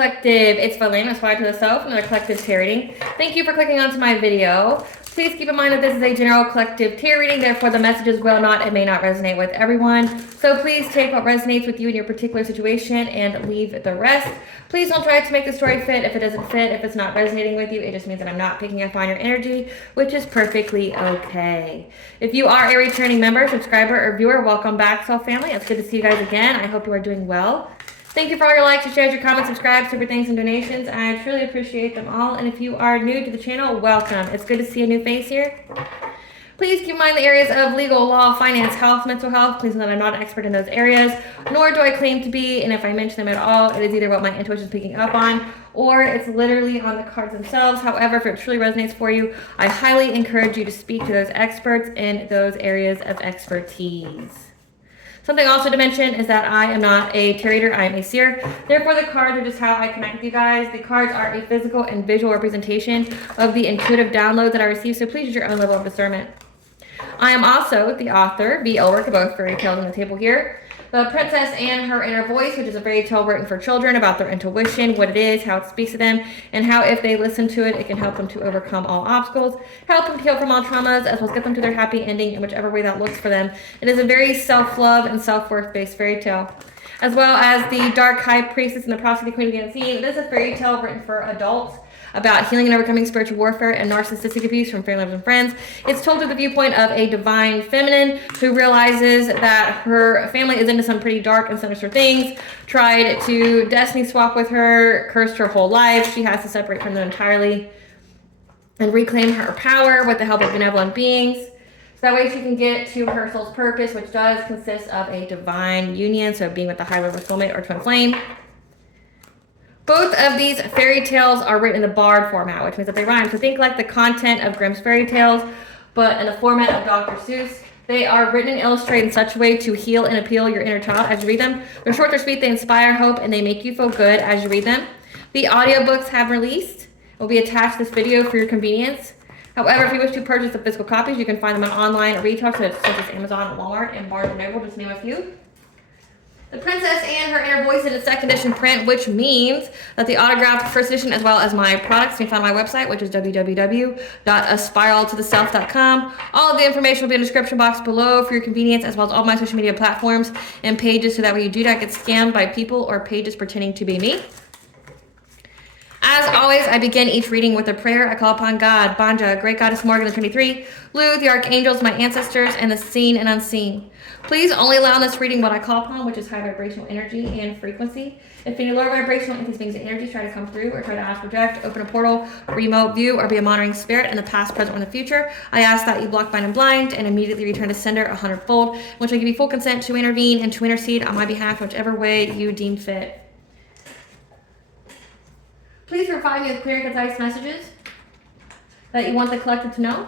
Collective. It's Playfulness, aspiraltotheself, to the self, another collective tarot reading. Thank you for clicking onto my video. Please keep in mind that this is a general collective tarot reading, therefore the messages will not and may not resonate with everyone. So please take what resonates with you in your particular situation and leave the rest. Please don't try to make the story fit if it doesn't fit. If it's not resonating with you, it just means that I'm not picking up on your energy, which is perfectly okay. If you are a returning member, subscriber, or viewer, welcome back, Self Family. It's good to see you guys again. I hope you are doing well. Thank you for all your likes, your shares, your comments, subscribes, super thanks, and donations. I truly appreciate them all. And if you are new to the channel, welcome. It's good to see a new face here. Please keep in mind the areas of legal, law, finance, health, mental health. Please know that I'm not an expert in those areas, nor do I claim to be. And if I mention them at all, it is either what my intuition is picking up on, or it's literally on the cards themselves. However, if it truly resonates for you, I highly encourage you to speak to those experts in those areas of expertise. Something also to mention is that I am not a tarot reader, I am a seer. Therefore, the cards are just how I connect with you guys. The cards are a physical and visual representation of the intuitive download that I receive, so please use your own level of discernment. I am also the author, BL work of both fairy tales on the table here. The Princess and Her Inner Voice, which is a fairy tale written for children about their intuition, what it is, how it speaks to them, and how if they listen to it, it can help them to overcome all obstacles, help them heal from all traumas, as well as get them to their happy ending in whichever way that looks for them. It is a very self-love and self-worth based fairy tale. As well as the Dark High Priestess and the Prophecy Queen of the Unseen. This is a fairy tale written for adults about healing and overcoming spiritual warfare and narcissistic abuse from family members and friends. It's told through the viewpoint of a divine feminine who realizes that her family is into some pretty dark and sinister things, tried to destiny swap with her, cursed her whole life. She has to separate from them entirely and reclaim her power with the help of benevolent beings. So that way she can get to her soul's purpose, which does consist of a divine union, so being with the high level soulmate or twin flame. Both of these fairy tales are written in the bard format, which means that they rhyme. So think like the content of Grimm's fairy tales, but in the format of Dr. Seuss. They are written and illustrated in such a way to heal and appeal your inner child as you read them. They're short, they're sweet, they inspire hope, and they make you feel good as you read them. The audiobooks have released, will be attached to this video for your convenience. However, if you wish to purchase the physical copies, you can find them on online retail, such as Amazon, Walmart, and Barnes & Noble, just to name a few. The Princess and Her Inner Voice in its second edition print, which means that the autographed first edition, as well as my products, can be found on my website, which is www.aspiraltotheself.com. All of the information will be in the description box below for your convenience, as well as all my social media platforms and pages, so that way you do not get scammed by people or pages pretending to be me. As always, I begin each reading with a prayer. I call upon God, Banja, Great Goddess Morgan, the 23, Lu, the Archangels, my ancestors, and the seen and unseen. Please only allow in this reading what I call upon, which is high vibrational energy and frequency. If any lower vibrational entities, beings, and energies try to come through or try to ask, project, open a portal, remote view, or be a monitoring spirit in the past, present, or in the future, I ask that you block, bind, and blind, and immediately return to sender 100-fold, which I give you full consent to intervene and to intercede on my behalf, whichever way you deem fit. Please provide me with clear and concise messages that you want the collective to know.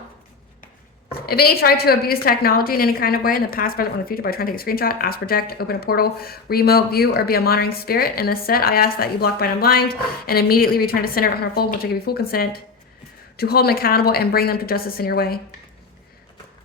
If any try to abuse technology in any kind of way in the past, present, or in the future by trying to take a screenshot, ask, project, open a portal, remote view, or be a monitoring spirit in this set, I ask that you block, bind, and blind, and immediately return to sender 100-fold, which I give you full consent to hold them accountable and bring them to justice in your way.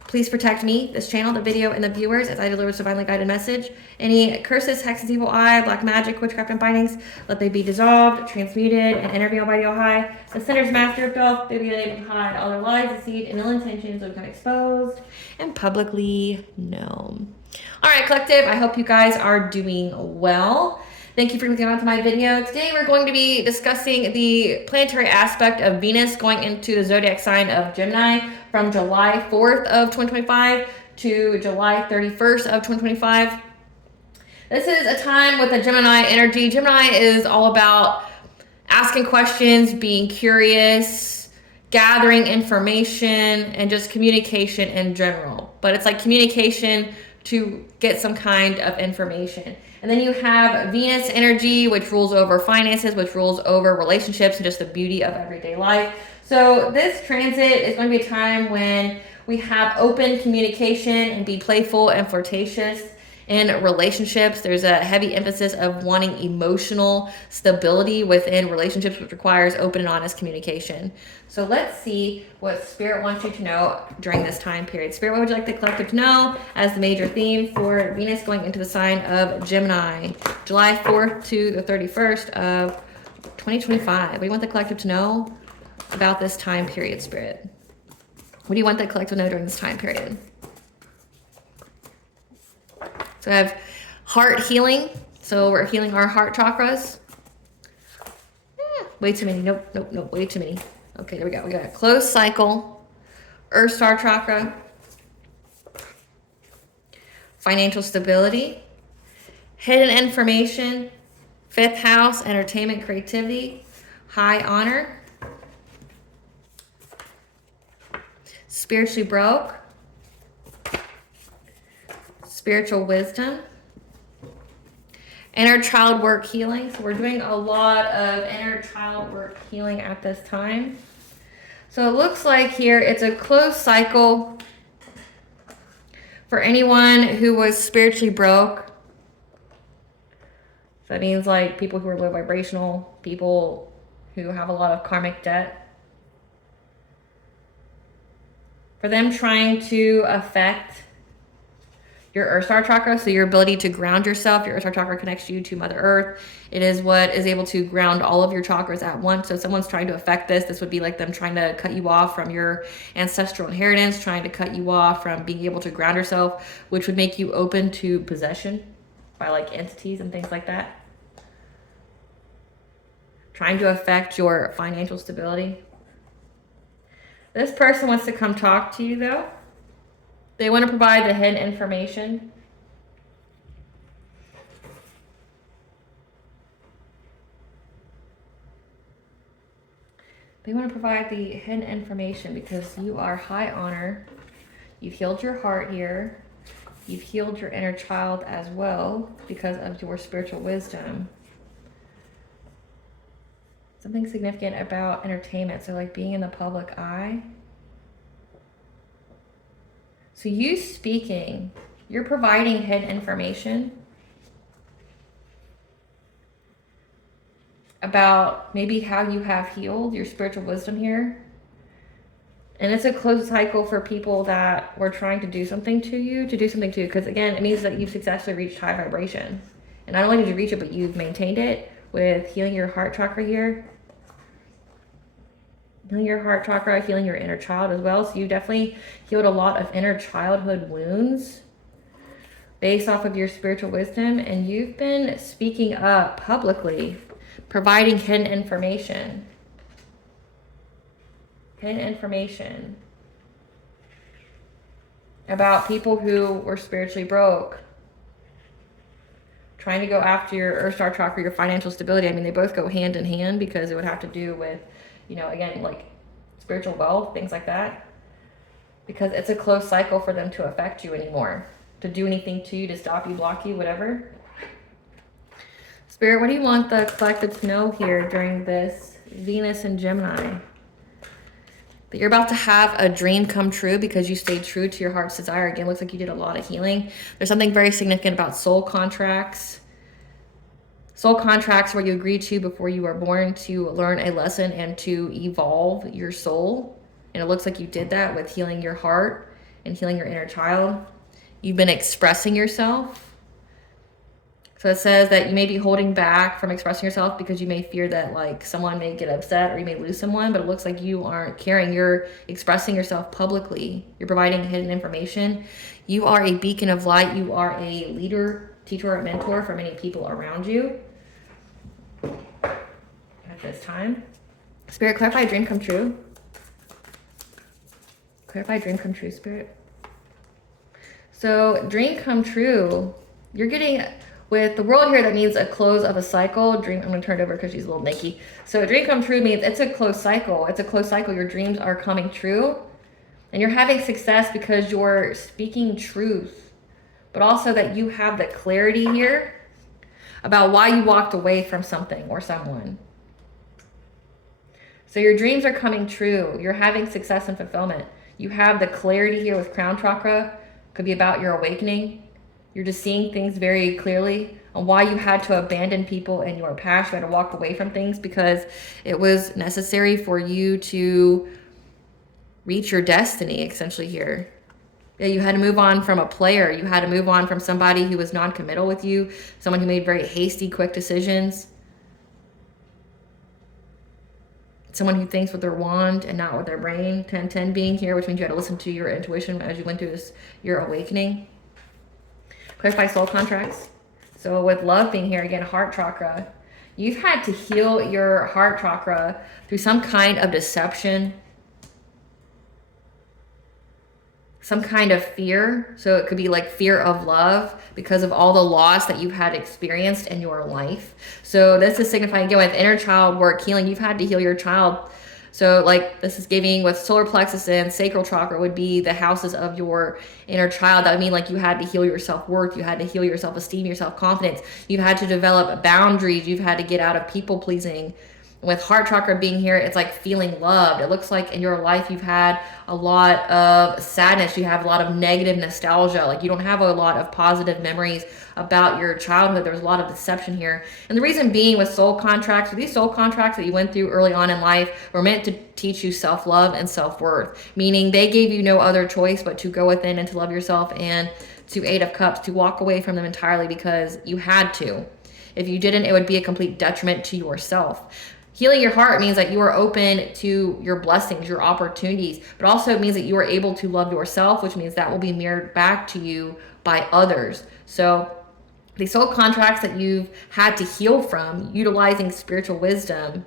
Please protect me, this channel, the video, and the viewers as I deliver this divinely guided message. Any curses, hexes, evil eye, black magic, witchcraft, and bindings, let they be dissolved, transmuted, and intervened by the All-High. The sinner's master of filth, they be unable to hide all their lies, deceit, and ill intentions will become exposed and publicly known. All right, collective, I hope you guys are doing well. Thank you for coming on to my video. Today we're going to be discussing the planetary aspect of Venus going into the zodiac sign of Gemini from July 4th of 2025 to July 31st of 2025. This is a time with the Gemini energy. Gemini is all about asking questions, being curious, gathering information, and just communication in general. But it's like communication to get some kind of information. And then you have Venus energy, which rules over finances, which rules over relationships and just the beauty of everyday life. So this transit is going to be a time when we have open communication and be playful and flirtatious in relationships. There's a heavy emphasis of wanting emotional stability within relationships, which requires open and honest communication. So let's see what Spirit wants you to know during this time period. Spirit, what would you like the collective to know as the major theme for Venus going into the sign of Gemini, July 4th to the 31st of 2025. What do you want the collective to know about this time period, Spirit? What do you want the collective to know during this time period? So I have heart healing. So we're healing our heart chakras. Way too many. Nope. Way too many. Okay, there we go. We got a closed cycle, Earth Star chakra, financial stability, hidden information, 5th house, entertainment, creativity, high honor, spiritually broke, spiritual wisdom, inner child work healing. So we're doing a lot of inner child work healing at this time. So it looks like here it's a closed cycle for anyone who was spiritually broke. So that means like people who are low vibrational, people who have a lot of karmic debt. For them trying to affect your Earth Star chakra, so your ability to ground yourself. Your Earth Star chakra connects you to Mother Earth. It is what is able to ground all of your chakras at once. So if someone's trying to affect this would be like them trying to cut you off from your ancestral inheritance, trying to cut you off from being able to ground yourself, which would make you open to possession by like entities and things like that. Trying to affect your financial stability. This person wants to come talk to you though. They want to provide the hidden information. They want to provide the hidden information because you are high honor. You've healed your heart here. You've healed your inner child as well because of your spiritual wisdom. Something significant about entertainment. So like being in the public eye. So you speaking, you're providing hidden information about maybe how you have healed your spiritual wisdom here. And it's a closed cycle for people that were trying to do something to you, because again, it means that you've successfully reached high vibration. And not only did you reach it, but you've maintained it with healing your heart chakra here. Healing your heart chakra, healing your inner child as well. So you definitely healed a lot of inner childhood wounds based off of your spiritual wisdom. And you've been speaking up publicly, providing hidden information. Hidden information about people who were spiritually broke. Trying to go after your Earth Star chakra, your financial stability. I mean, they both go hand in hand because it would have to do with, you know, again, like spiritual wealth, things like that. Because it's a closed cycle for them to affect you anymore. To do anything to you, to stop you, block you, whatever. Spirit, what do you want the collective to know here during this Venus and Gemini? That you're about to have a dream come true because you stayed true to your heart's desire. Again, looks like you did a lot of healing. There's something very significant about soul contracts. Soul contracts where you agreed to before you were born to learn a lesson and to evolve your soul. And it looks like you did that with healing your heart and healing your inner child. You've been expressing yourself. So it says that you may be holding back from expressing yourself because you may fear that like someone may get upset or you may lose someone, but it looks like you aren't caring. You're expressing yourself publicly. You're providing hidden information. You are a beacon of light. You are a leader, teacher, or mentor for many people around you at this time. Spirit, clarify dream come true. Clarify dream come true, Spirit. So dream come true, you're getting... With the world here, that means a close of a cycle. Dream, I'm going to turn it over because she's a little naked. So a dream come true means it's a closed cycle. It's a closed cycle. Your dreams are coming true. And you're having success because you're speaking truth. But also that you have the clarity here about why you walked away from something or someone. So your dreams are coming true. You're having success and fulfillment. You have the clarity here with crown chakra. Could be about your awakening. You're just seeing things very clearly on why you had to abandon people in your past. You had to walk away from things because it was necessary for you to reach your destiny, essentially here. Yeah, you had to move on from a player. You had to move on from somebody who was non-committal with you, someone who made very hasty, quick decisions. someone who thinks with their wand and not with their brain. 10-10 being here, which means you had to listen to your intuition as you went through your awakening. Clarify soul contracts. So with love being here, again, heart chakra. You've had to heal your heart chakra through some kind of deception, some kind of fear. So it could be like fear of love because of all the loss that you've had experienced in your life. So this is signifying, again, with inner child work healing, you've had to heal your child. So like this is giving with solar plexus and sacral chakra would be the houses of your inner child. That would mean like you had to heal your self-worth. You had to heal your self-esteem, your self-confidence. You've had to develop boundaries. You've had to get out of people pleasing. With heart chakra being here, it's like feeling loved. It looks like in your life you've had a lot of sadness. You have a lot of negative nostalgia. Like you don't have a lot of positive memories about your childhood. There's a lot of deception here. And the reason being with soul contracts, these soul contracts that you went through early on in life were meant to teach you self-love and self-worth, meaning they gave you no other choice but to go within and to love yourself, and to Eight of Cups, to walk away from them entirely because you had to. If you didn't, it would be a complete detriment to yourself. Healing your heart means that you are open to your blessings, your opportunities, but also it means that you are able to love yourself, which means that will be mirrored back to you by others. So these soul contracts that you've had to heal from, utilizing spiritual wisdom,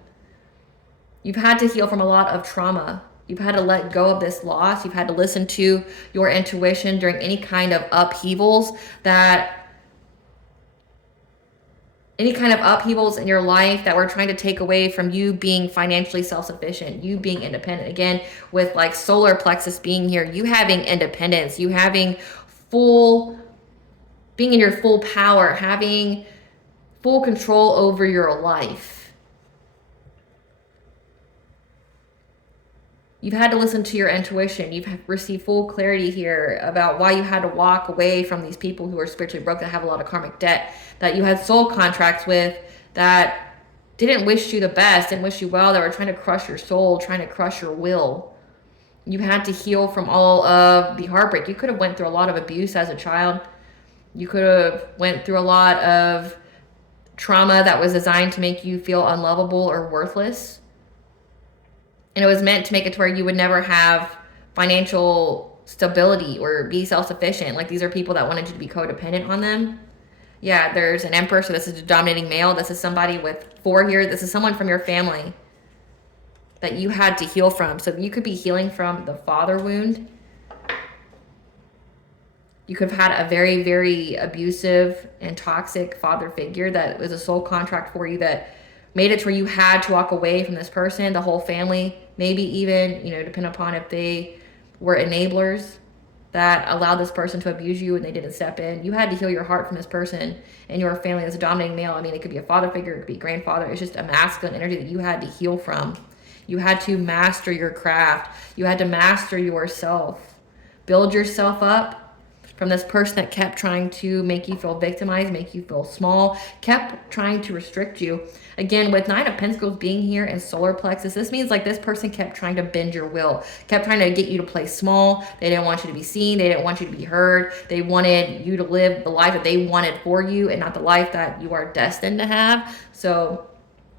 you've had to heal from a lot of trauma. You've had to let go of this loss. You've had to listen to your intuition during any kind of upheavals in your life that were trying to take away from you being financially self-sufficient, you being independent. Again, with like solar plexus being here, you having independence, you having being in your full power, having full control over your life. You've had to listen to your intuition. You've received full clarity here about why you had to walk away from these people who are spiritually broke, that have a lot of karmic debt, that you had soul contracts with, that didn't wish you the best, didn't wish you well, that were trying to crush your soul, trying to crush your will. You had to heal from all of the heartbreak. You could have went through a lot of abuse as a child. You could have went through a lot of trauma that was designed to make you feel unlovable or worthless. And it was meant to make it to where you would never have financial stability or be self-sufficient. Like these are people that wanted you to be codependent on them. Yeah, there's an emperor, so this is a dominating male. This is somebody with 4 here. This is someone from your family that you had to heal from. So you could be healing from the father wound. You could have had a very, very abusive and toxic father figure that was a soul contract for you that made it to where you had to walk away from this person, the whole family, maybe even, depending upon if they were enablers that allowed this person to abuse you and they didn't step in. You had to heal your heart from this person and your family as a dominating male. I mean, it could be a father figure, it could be a grandfather. It's just a masculine energy that you had to heal from. You had to master your craft. You had to master yourself. Build yourself up from this person that kept trying to make you feel victimized, make you feel small, kept trying to restrict you. Again, with 9 of Pentacles being here in solar plexus, this means like this person kept trying to bend your will, kept trying to get you to play small. They didn't want you to be seen. They didn't want you to be heard. They wanted you to live the life that they wanted for you and not the life that you are destined to have. So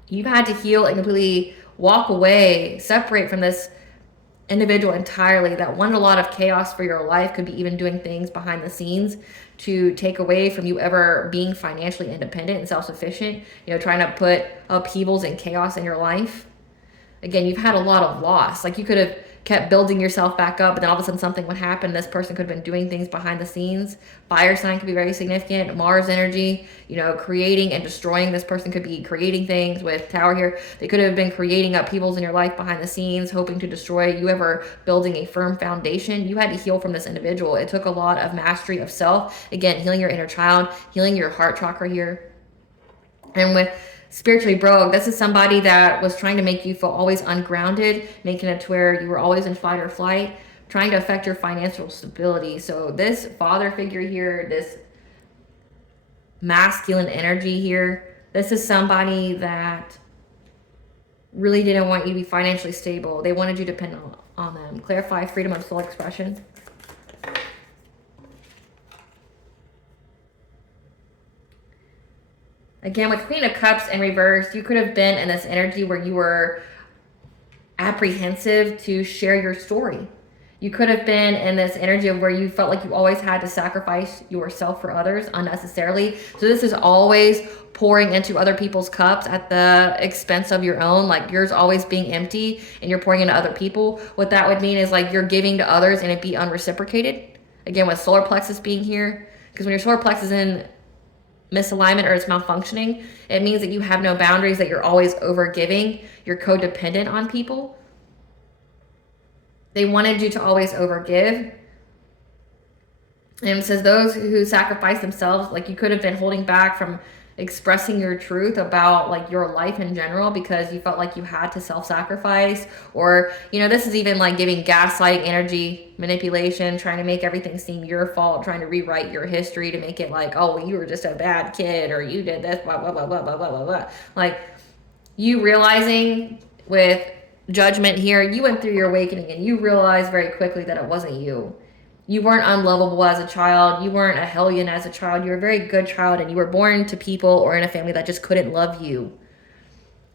you've had to heal and completely walk away, separate from this individual entirely that wanted a lot of chaos for your life, could be even doing things behind the scenes to take away from you ever being financially independent and self-sufficient, trying to put upheavals and chaos in your life. Again, you've had a lot of loss. Like you could have kept building yourself back up, but then all of a sudden something would happen. This person could have been doing things behind the scenes. Fire sign could be very significant. Mars energy, creating and destroying. This person could be creating things with Tower here. They could have been creating upheavals in your life behind the scenes, hoping to destroy you ever building a firm foundation. You had to heal from this individual. It took a lot of mastery of self. Again, healing your inner child, healing your heart chakra here. And with spiritually broke, this is somebody that was trying to make you feel always ungrounded, making it to where you were always in fight or flight, trying to affect your financial stability. So this father figure here, this masculine energy here, this is somebody that really didn't want you to be financially stable. They wanted you to depend on them. Clarify freedom of soul expression. Again, with Queen of Cups in reverse, you could have been in this energy where you were apprehensive to share your story. You could have been in this energy of where you felt like you always had to sacrifice yourself for others unnecessarily. So this is always pouring into other people's cups at the expense of your own, like yours always being empty and you're pouring into other people. What that would mean is like you're giving to others and it be unreciprocated. Again, with solar plexus being here, because when your solar plexus is in misalignment or it's malfunctioning, it means that you have no boundaries, that you're always over giving, you're codependent on people. They wanted you to always overgive. And it says those who sacrifice themselves, like you could have been holding back from expressing your truth about like your life in general because you felt like you had to self-sacrifice. Or, you know, this is even like giving gaslighting energy, manipulation, trying to make everything seem your fault, trying to rewrite your history to make it like, oh, well, you were just a bad kid or you did this, blah, blah, blah, blah, blah, blah, blah, blah. Like you realizing with judgment here, you went through your awakening and you realized very quickly that it wasn't you. You weren't unlovable as a child. You weren't a hellion as a child. You were a very good child and you were born to people or in a family that just couldn't love you.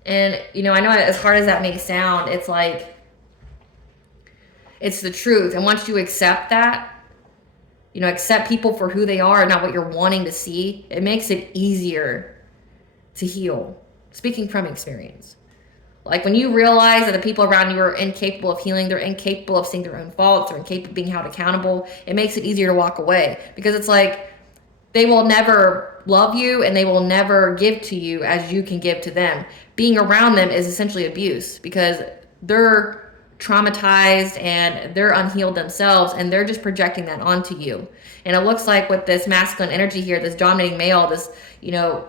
And, you know, I know as hard as that may sound, it's like, it's the truth. And once you accept that, you know, accept people for who they are and not what you're wanting to see, it makes it easier to heal. Speaking from experience. Like when you realize that the people around you are incapable of healing, they're incapable of seeing their own faults, they're incapable of being held accountable, it makes it easier to walk away because it's like they will never love you and they will never give to you as you can give to them. Being around them is essentially abuse because they're traumatized and they're unhealed themselves and they're just projecting that onto you. And it looks like with this masculine energy here, this dominating male, this, you know,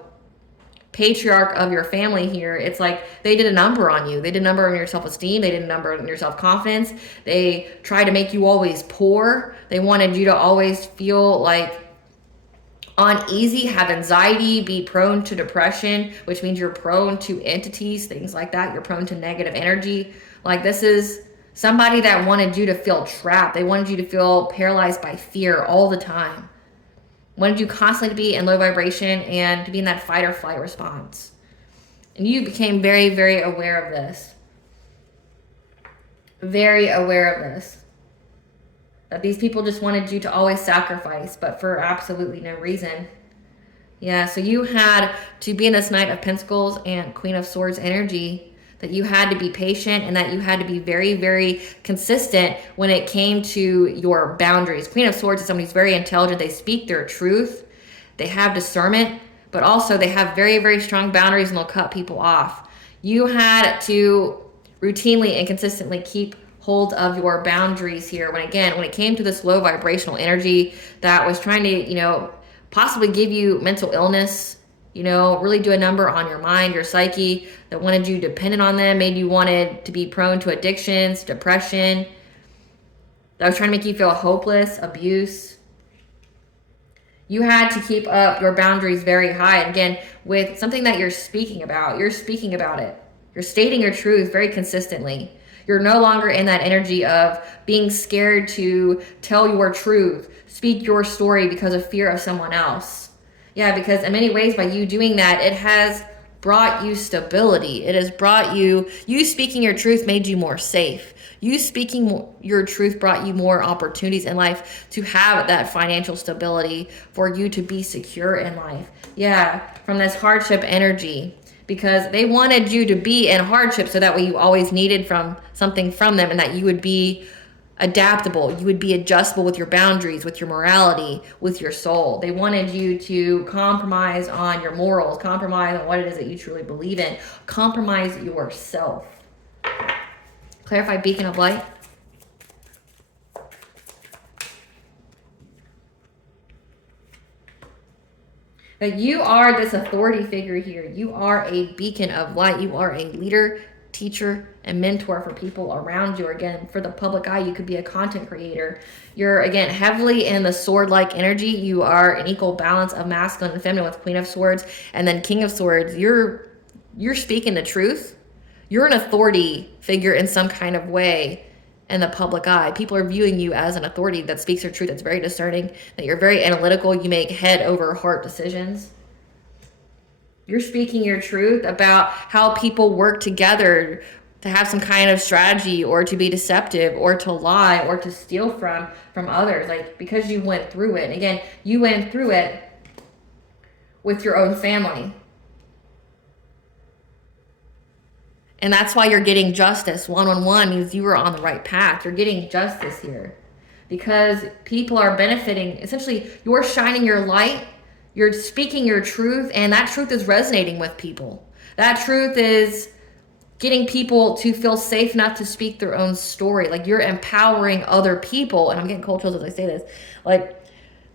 patriarch of your family here, it's like they did a number on you. They did a number on your self-esteem. They did a number on your self-confidence. They tried to make you always poor. They wanted you to always feel like uneasy, have anxiety, be prone to depression, which means you're prone to entities, things like that. You're prone to negative energy. Like this is somebody that wanted you to feel trapped. They wanted you to feel paralyzed by fear all the time. Wanted you constantly to be in low vibration and to be in that fight or flight response. And you became very, very aware of this. Very aware of this. That these people just wanted you to always sacrifice, but for absolutely no reason. Yeah, so you had to be in this Knight of Pentacles and Queen of Swords energy, that you had to be patient and that you had to be very, very consistent when it came to your boundaries. Queen of Swords is somebody who's very intelligent. They speak their truth. They have discernment, but also they have very, very strong boundaries and they'll cut people off. You had to routinely and consistently keep hold of your boundaries here. When it came to this low vibrational energy that was trying to, you know, possibly give you mental illness, you know, really do a number on your mind, your psyche, that wanted you dependent on them, made you wanted to be prone to addictions, depression, that was trying to make you feel hopeless, abuse. You had to keep up your boundaries very high. And again, with something that you're speaking about it. You're stating your truth very consistently. You're no longer in that energy of being scared to tell your truth, speak your story because of fear of someone else. Yeah, because in many ways, by you doing that, it has brought you stability. It has brought you speaking your truth made you more safe. You speaking your truth brought you more opportunities in life to have that financial stability for you to be secure in life. Yeah, from this hardship energy, because they wanted you to be in hardship so that way you always needed something from them and that you would be adaptable, you would be adjustable with your boundaries, with your morality, with your soul. They wanted you to compromise on your morals, compromise on what it is that you truly believe in, compromise yourself. Clarify beacon of light. That you are this authority figure here. You are a beacon of light. You are a leader, teacher, and mentor for people around you. Again, for the public eye, you could be a content creator. You're, again, heavily in the sword-like energy. You are an equal balance of masculine and feminine with Queen of Swords and then King of Swords. You're speaking the truth. You're an authority figure in some kind of way in the public eye. People are viewing you as an authority that speaks their truth, that's very discerning, that you're very analytical. You make head over heart decisions. You're speaking your truth about how people work together, to have some kind of strategy, or to be deceptive, or to lie, or to steal from others, like, because you went through it. And again, you went through it with your own family. And that's why you're getting justice. One-on-one means you were on the right path. You're getting justice here because people are benefiting. Essentially, you're shining your light. You're speaking your truth, and that truth is resonating with people. That truth is getting people to feel safe enough to speak their own story. Like, you're empowering other people. And I'm getting cold chills as I say this. Like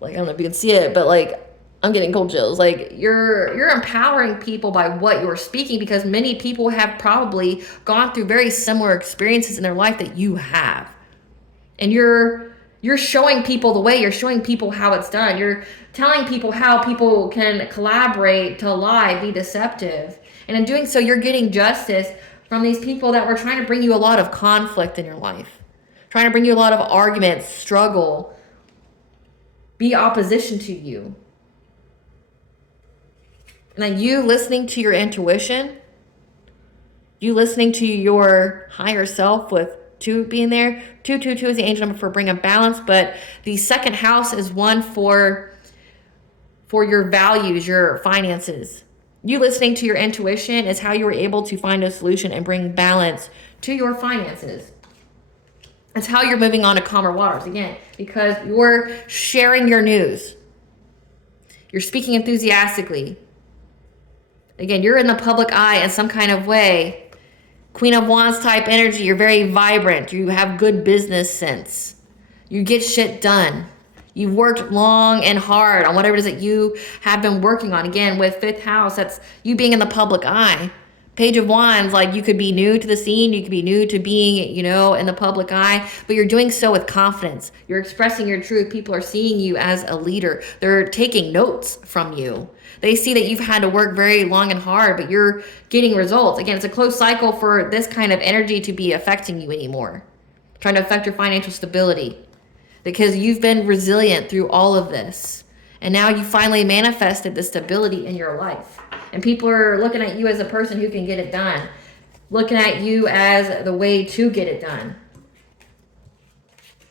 I don't know if you can see it, but like, I'm getting cold chills. Like, you're empowering people by what you're speaking, because many people have probably gone through very similar experiences in their life that you have. And you're showing people the way. You're showing people how it's done. You're telling people how people can collaborate to lie, be deceptive. And in doing so, you're getting justice from these people that were trying to bring you a lot of conflict in your life, trying to bring you a lot of arguments, struggle, be opposition to you. Now, you listening to your intuition, you listening to your higher self with 2 being there. 222 is the angel number for bringing balance, but the second house is one for your values, your finances. You listening to your intuition is how you were able to find a solution and bring balance to your finances. It's how you're moving on to calmer waters, again, because you're sharing your news. You're speaking enthusiastically. Again, you're in the public eye in some kind of way. Queen of Wands type energy. You're very vibrant. You have good business sense. You get shit done. You've worked long and hard on whatever it is that you have been working on. Again, with 5th house, that's you being in the public eye. Page of Wands, like, you could be new to the scene. You could be new to being, in the public eye, but you're doing so with confidence. You're expressing your truth. People are seeing you as a leader. They're taking notes from you. They see that you've had to work very long and hard, but you're getting results. Again, it's a close cycle for this kind of energy to be affecting you anymore, trying to affect your financial stability, because you've been resilient through all of this. And now you finally manifested the stability in your life. And people are looking at you as a person who can get it done, looking at you as the way to get it done.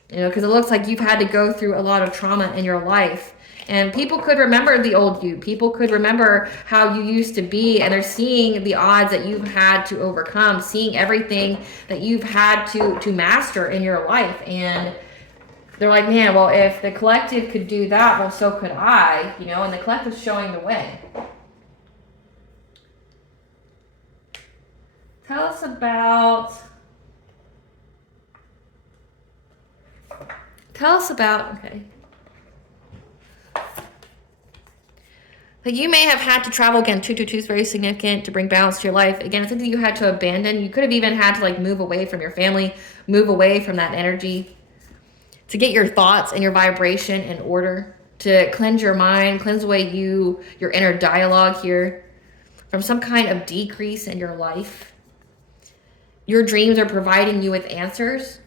Because it looks like you've had to go through a lot of trauma in your life. And people could remember the old you. People could remember how you used to be. And they're seeing the odds that you've had to overcome, seeing everything that you've had to master in your life. And they're like, man, well, if the collective could do that, well, so could I, and the collective's showing the way. Tell us about, okay. Like, you may have had to travel, again, 222 is very significant, to bring balance to your life. Again, it's something you had to abandon. You could have even had to, move away from your family, move away from that energy, to get your thoughts and your vibration in order, to cleanse your mind, cleanse away your inner dialogue here from some kind of decrease in your life. Your dreams are providing you with answers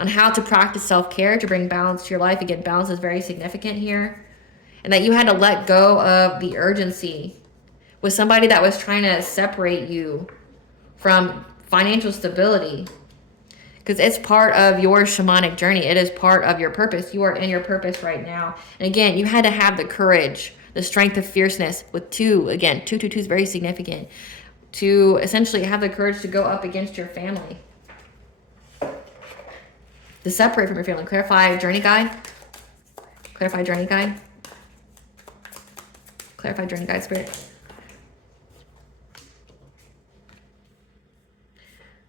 on how to practice self-care to bring balance to your life. Again, balance is very significant here. And that you had to let go of the urgency with somebody that was trying to separate you from financial stability. Because it's part of your shamanic journey. It is part of your purpose. You are in your purpose right now. And again, you had to have the courage, the strength of fierceness with 2. Again, 222 is very significant. To essentially have the courage to go up against your family. To separate from your family. Clarify journey guide. Clarify journey guide. Clarify journey guide, Spirit.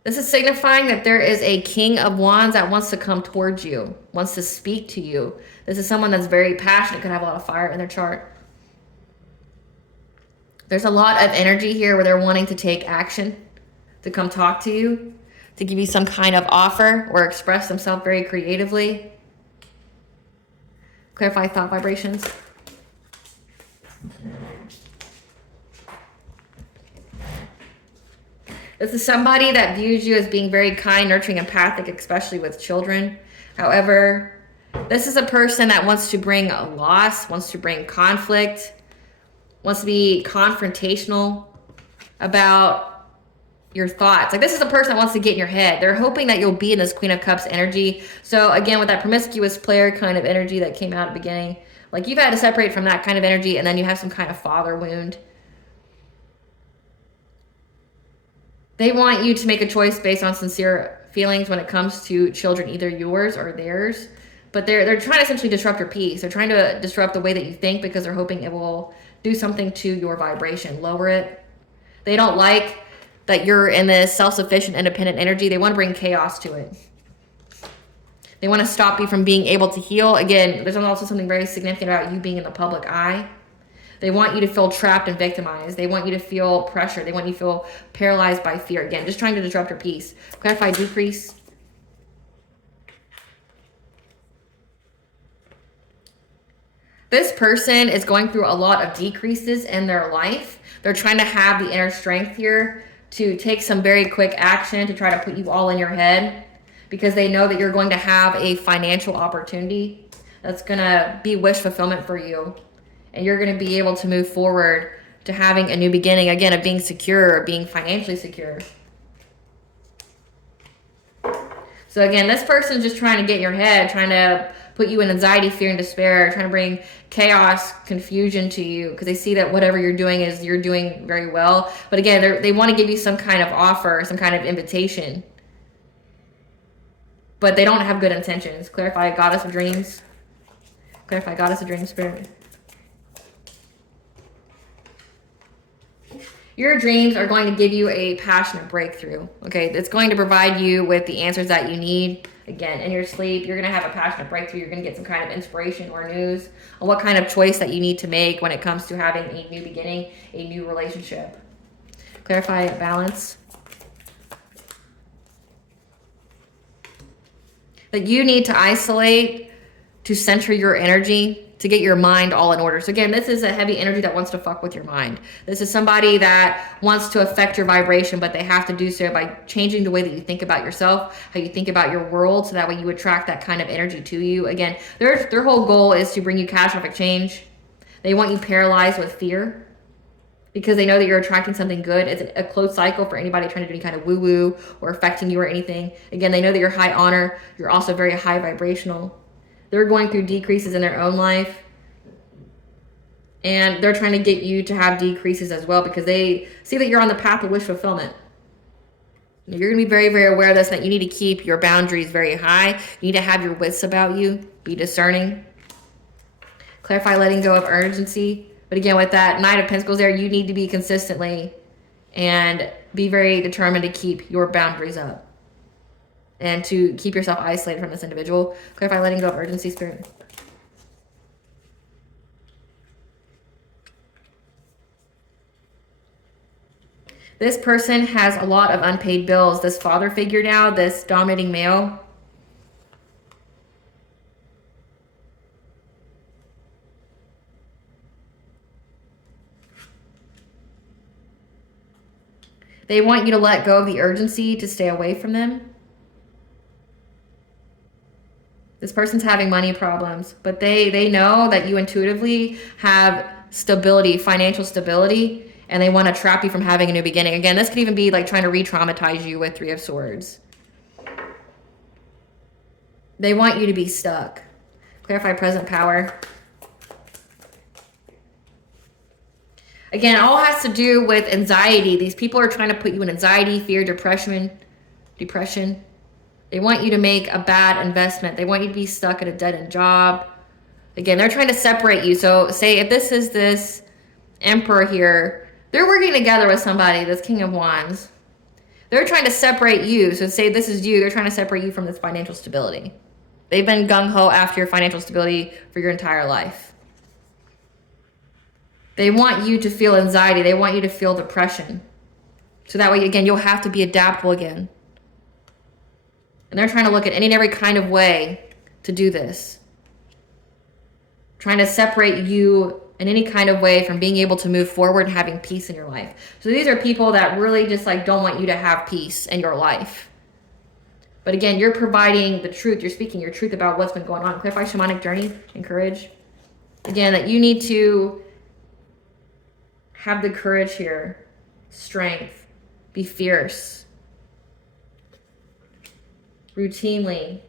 This is signifying that there is a King of Wands that wants to come towards you, wants to speak to you. This is someone that's very passionate, could have a lot of fire in their chart. There's a lot of energy here where they're wanting to take action, to come talk to you, to give you some kind of offer or express themselves very creatively. Clarify thought vibrations. This is somebody that views you as being very kind, nurturing, empathic, especially with children. However, this is a person that wants to bring a loss, wants to bring conflict, wants to be confrontational about your thoughts. Like, this is a person that wants to get in your head. They're hoping that you'll be in this Queen of Cups energy. So again, with that promiscuous player kind of energy that came out at the beginning, like, you've had to separate from that kind of energy, and then you have some kind of father wound. They want you to make a choice based on sincere feelings when it comes to children, either yours or theirs. But they're trying to essentially disrupt your peace. They're trying to disrupt the way that you think, because they're hoping it will do something to your vibration, lower it. They don't like that you're in this self-sufficient, independent energy. They want to bring chaos to it. They want to stop you from being able to heal. Again, there's also something very significant about you being in the public eye. They want you to feel trapped and victimized. They want you to feel pressure. They want you to feel paralyzed by fear. Again, just trying to disrupt your peace. Clarify, decrease. This person is going through a lot of decreases in their life. They're trying to have the inner strength here to take some very quick action to try to put you all in your head, because they know that you're going to have a financial opportunity that's going to be wish fulfillment for you. And you're going to be able to move forward to having a new beginning, again, of being secure, being financially secure. So again, this person is just trying to get in your head, trying to put you in anxiety, fear, and despair, trying to bring chaos, confusion to you, because they see that whatever you're doing is you're doing very well. But again, they want to give you some kind of offer, some kind of invitation. But they don't have good intentions. Clarify, Goddess of Dreams. Clarify, Goddess of Dreams, Spirit. Your dreams are going to give you a passionate breakthrough, okay? It's going to provide you with the answers that you need. Again, in your sleep, you're going to have a passionate breakthrough. You're going to get some kind of inspiration or news on what kind of choice that you need to make when it comes to having a new beginning, a new relationship. Clarify, balance. That you need to isolate, to center your energy, to get your mind all in order. So again, this is a heavy energy that wants to fuck with your mind. This is somebody that wants to affect your vibration, but they have to do so by changing the way that you think about yourself, how you think about your world, so that way you attract that kind of energy to you. Again, their whole goal is to bring you catastrophic change. They want you paralyzed with fear, because they know that you're attracting something good. It's a closed cycle for anybody trying to do any kind of woo-woo or affecting you or anything. Again, they know that you're high honor. You're also very high vibrational. They're going through decreases in their own life, and they're trying to get you to have decreases as well, because they see that you're on the path of wish fulfillment. You're going to be very, very aware of this, that you need to keep your boundaries very high. You need to have your wits about you. Be discerning. Clarify, letting go of urgency. But again, with that Knight of Pentacles there, you need to be consistently and be very determined to keep your boundaries up and to keep yourself isolated from this individual. Clarify, letting go of urgency, Spirit. This person has a lot of unpaid bills. This father figure now, this dominating male. They want you to let go of the urgency to stay away from them. This person's having money problems, but they know that you intuitively have stability, financial stability, and they want to trap you from having a new beginning. Again, this could even be like trying to re-traumatize you with Three of Swords. They want you to be stuck. Clarify, present power. Again, it all has to do with anxiety. These people are trying to put you in anxiety, fear, depression. They want you to make a bad investment. They want you to be stuck at a dead-end job. Again, they're trying to separate you. So say if this is this Emperor here, they're working together with somebody, this King of Wands. They're trying to separate you. So say this is you. They're trying to separate you from this financial stability. They've been gung-ho after your financial stability for your entire life. They want you to feel anxiety. They want you to feel depression. So that way, again, you'll have to be adaptable again. And they're trying to look at any and every kind of way to do this. Trying to separate you in any kind of way from being able to move forward and having peace in your life. So these are people that really just like don't want you to have peace in your life. But again, you're providing the truth. You're speaking your truth about what's been going on. Clarify, shamanic journey and courage. Again, that you need to have the courage here, strength, Be fierce. Routinely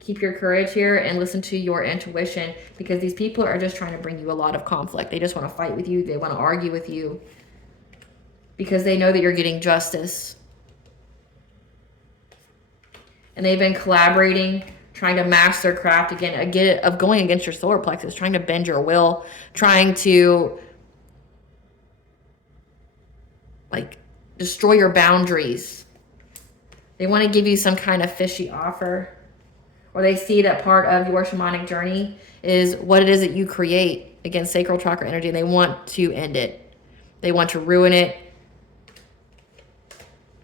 keep your courage here and listen to your intuition, because these people are just trying to bring you a lot of conflict. They just want to fight with you. They want to argue with you because they know that you're getting justice. And they've been collaborating, trying to master their craft again, of going against your solar plexus, trying to bend your will, trying to like destroy your boundaries. They want to give you some kind of fishy offer, or they see that part of your shamanic journey is what it is that you create against sacral chakra energy, and they want to end it. They want to ruin it.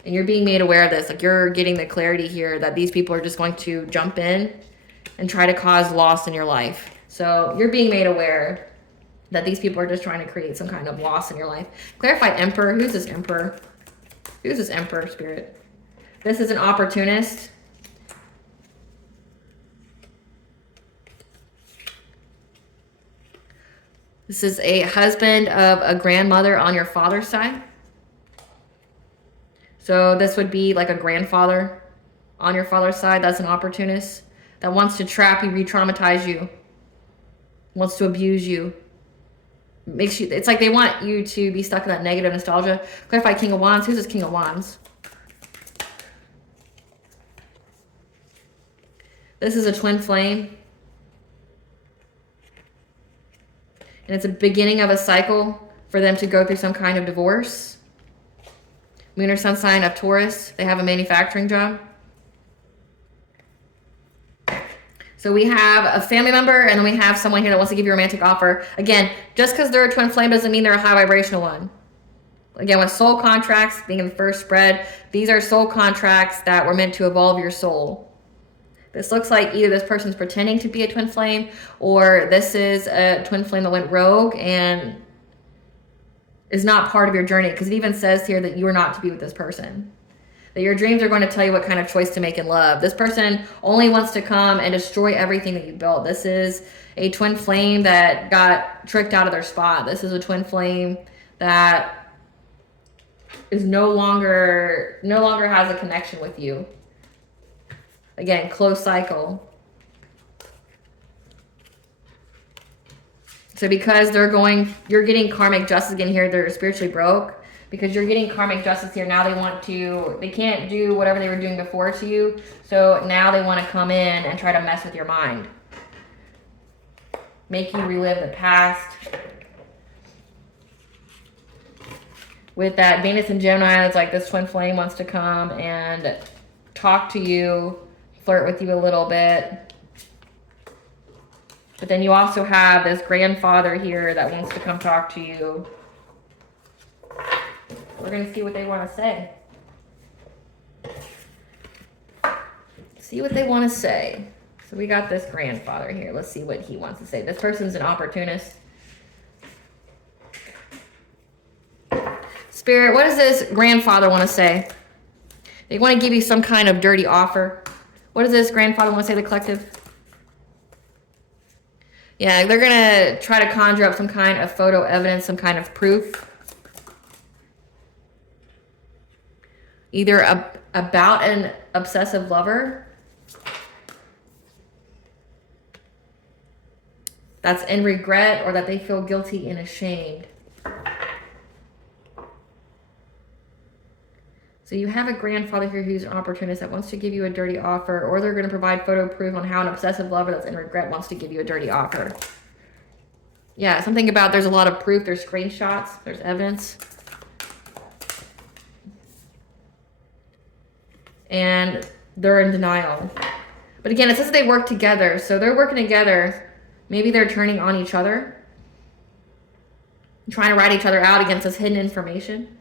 And you're being made aware of this. Like, you're getting the clarity here that these people are just going to jump in and try to cause loss in your life. So you're being made aware that these people are just trying to create some kind of loss in your life. Clarify Emperor. Who's this Emperor? Who's this Emperor, Spirit? This is an opportunist. This is a husband of a grandmother on your father's side. So this would be like a grandfather on your father's side. That's an opportunist that wants to trap you, re-traumatize you, wants to abuse you. Makes you, it's like they want you to be stuck in that negative nostalgia. Clarify King of Wands. Who's this King of Wands? This is a twin flame. And it's a beginning of a cycle for them to go through some kind of divorce. Moon or sun sign of Taurus. They have a manufacturing job. So we have a family member, and then we have someone here that wants to give you a romantic offer. Again, just because they're a twin flame doesn't mean they're a high vibrational one. Again, with soul contracts being in the first spread, these are soul contracts that were meant to evolve your soul. This looks like either this person's pretending to be a twin flame, or this is a twin flame that went rogue and is not part of your journey, because it even says here that you are not to be with this person. That your dreams are going to tell you what kind of choice to make in love. This person only wants to come and destroy everything that you built. This is a twin flame that got tricked out of their spot. This is a twin flame that is no longer has a connection with you. Again, close cycle. So because you're getting karmic justice again here, they're spiritually broke. Because you're getting karmic justice here, now they can't do whatever they were doing before to you. So now they want to come in and try to mess with your mind. Make you relive the past. With that Venus and Gemini, it's like this twin flame wants to come and talk to you, flirt with you a little bit. But then you also have this grandfather here that wants to come talk to you. We're going to see what they want to say. See what they want to say. So we got this grandfather here. Let's see what he wants to say. This person's an opportunist. Spirit, what does this grandfather want to say? They want to give you some kind of dirty offer. What does this grandfather want to say to the collective? Yeah, they're going to try to conjure up some kind of photo evidence, some kind of proof. Either about an obsessive lover that's in regret, or that they feel guilty and ashamed. So you have a grandfather here who's an opportunist that wants to give you a dirty offer, or they're going to provide photo proof on how an obsessive lover that's in regret wants to give you a dirty offer. Yeah, something about there's a lot of proof, there's screenshots, there's evidence. And they're in denial. But again, it says that they work together. So they're working together. Maybe they're turning on each other, trying to rat each other out against this hidden information.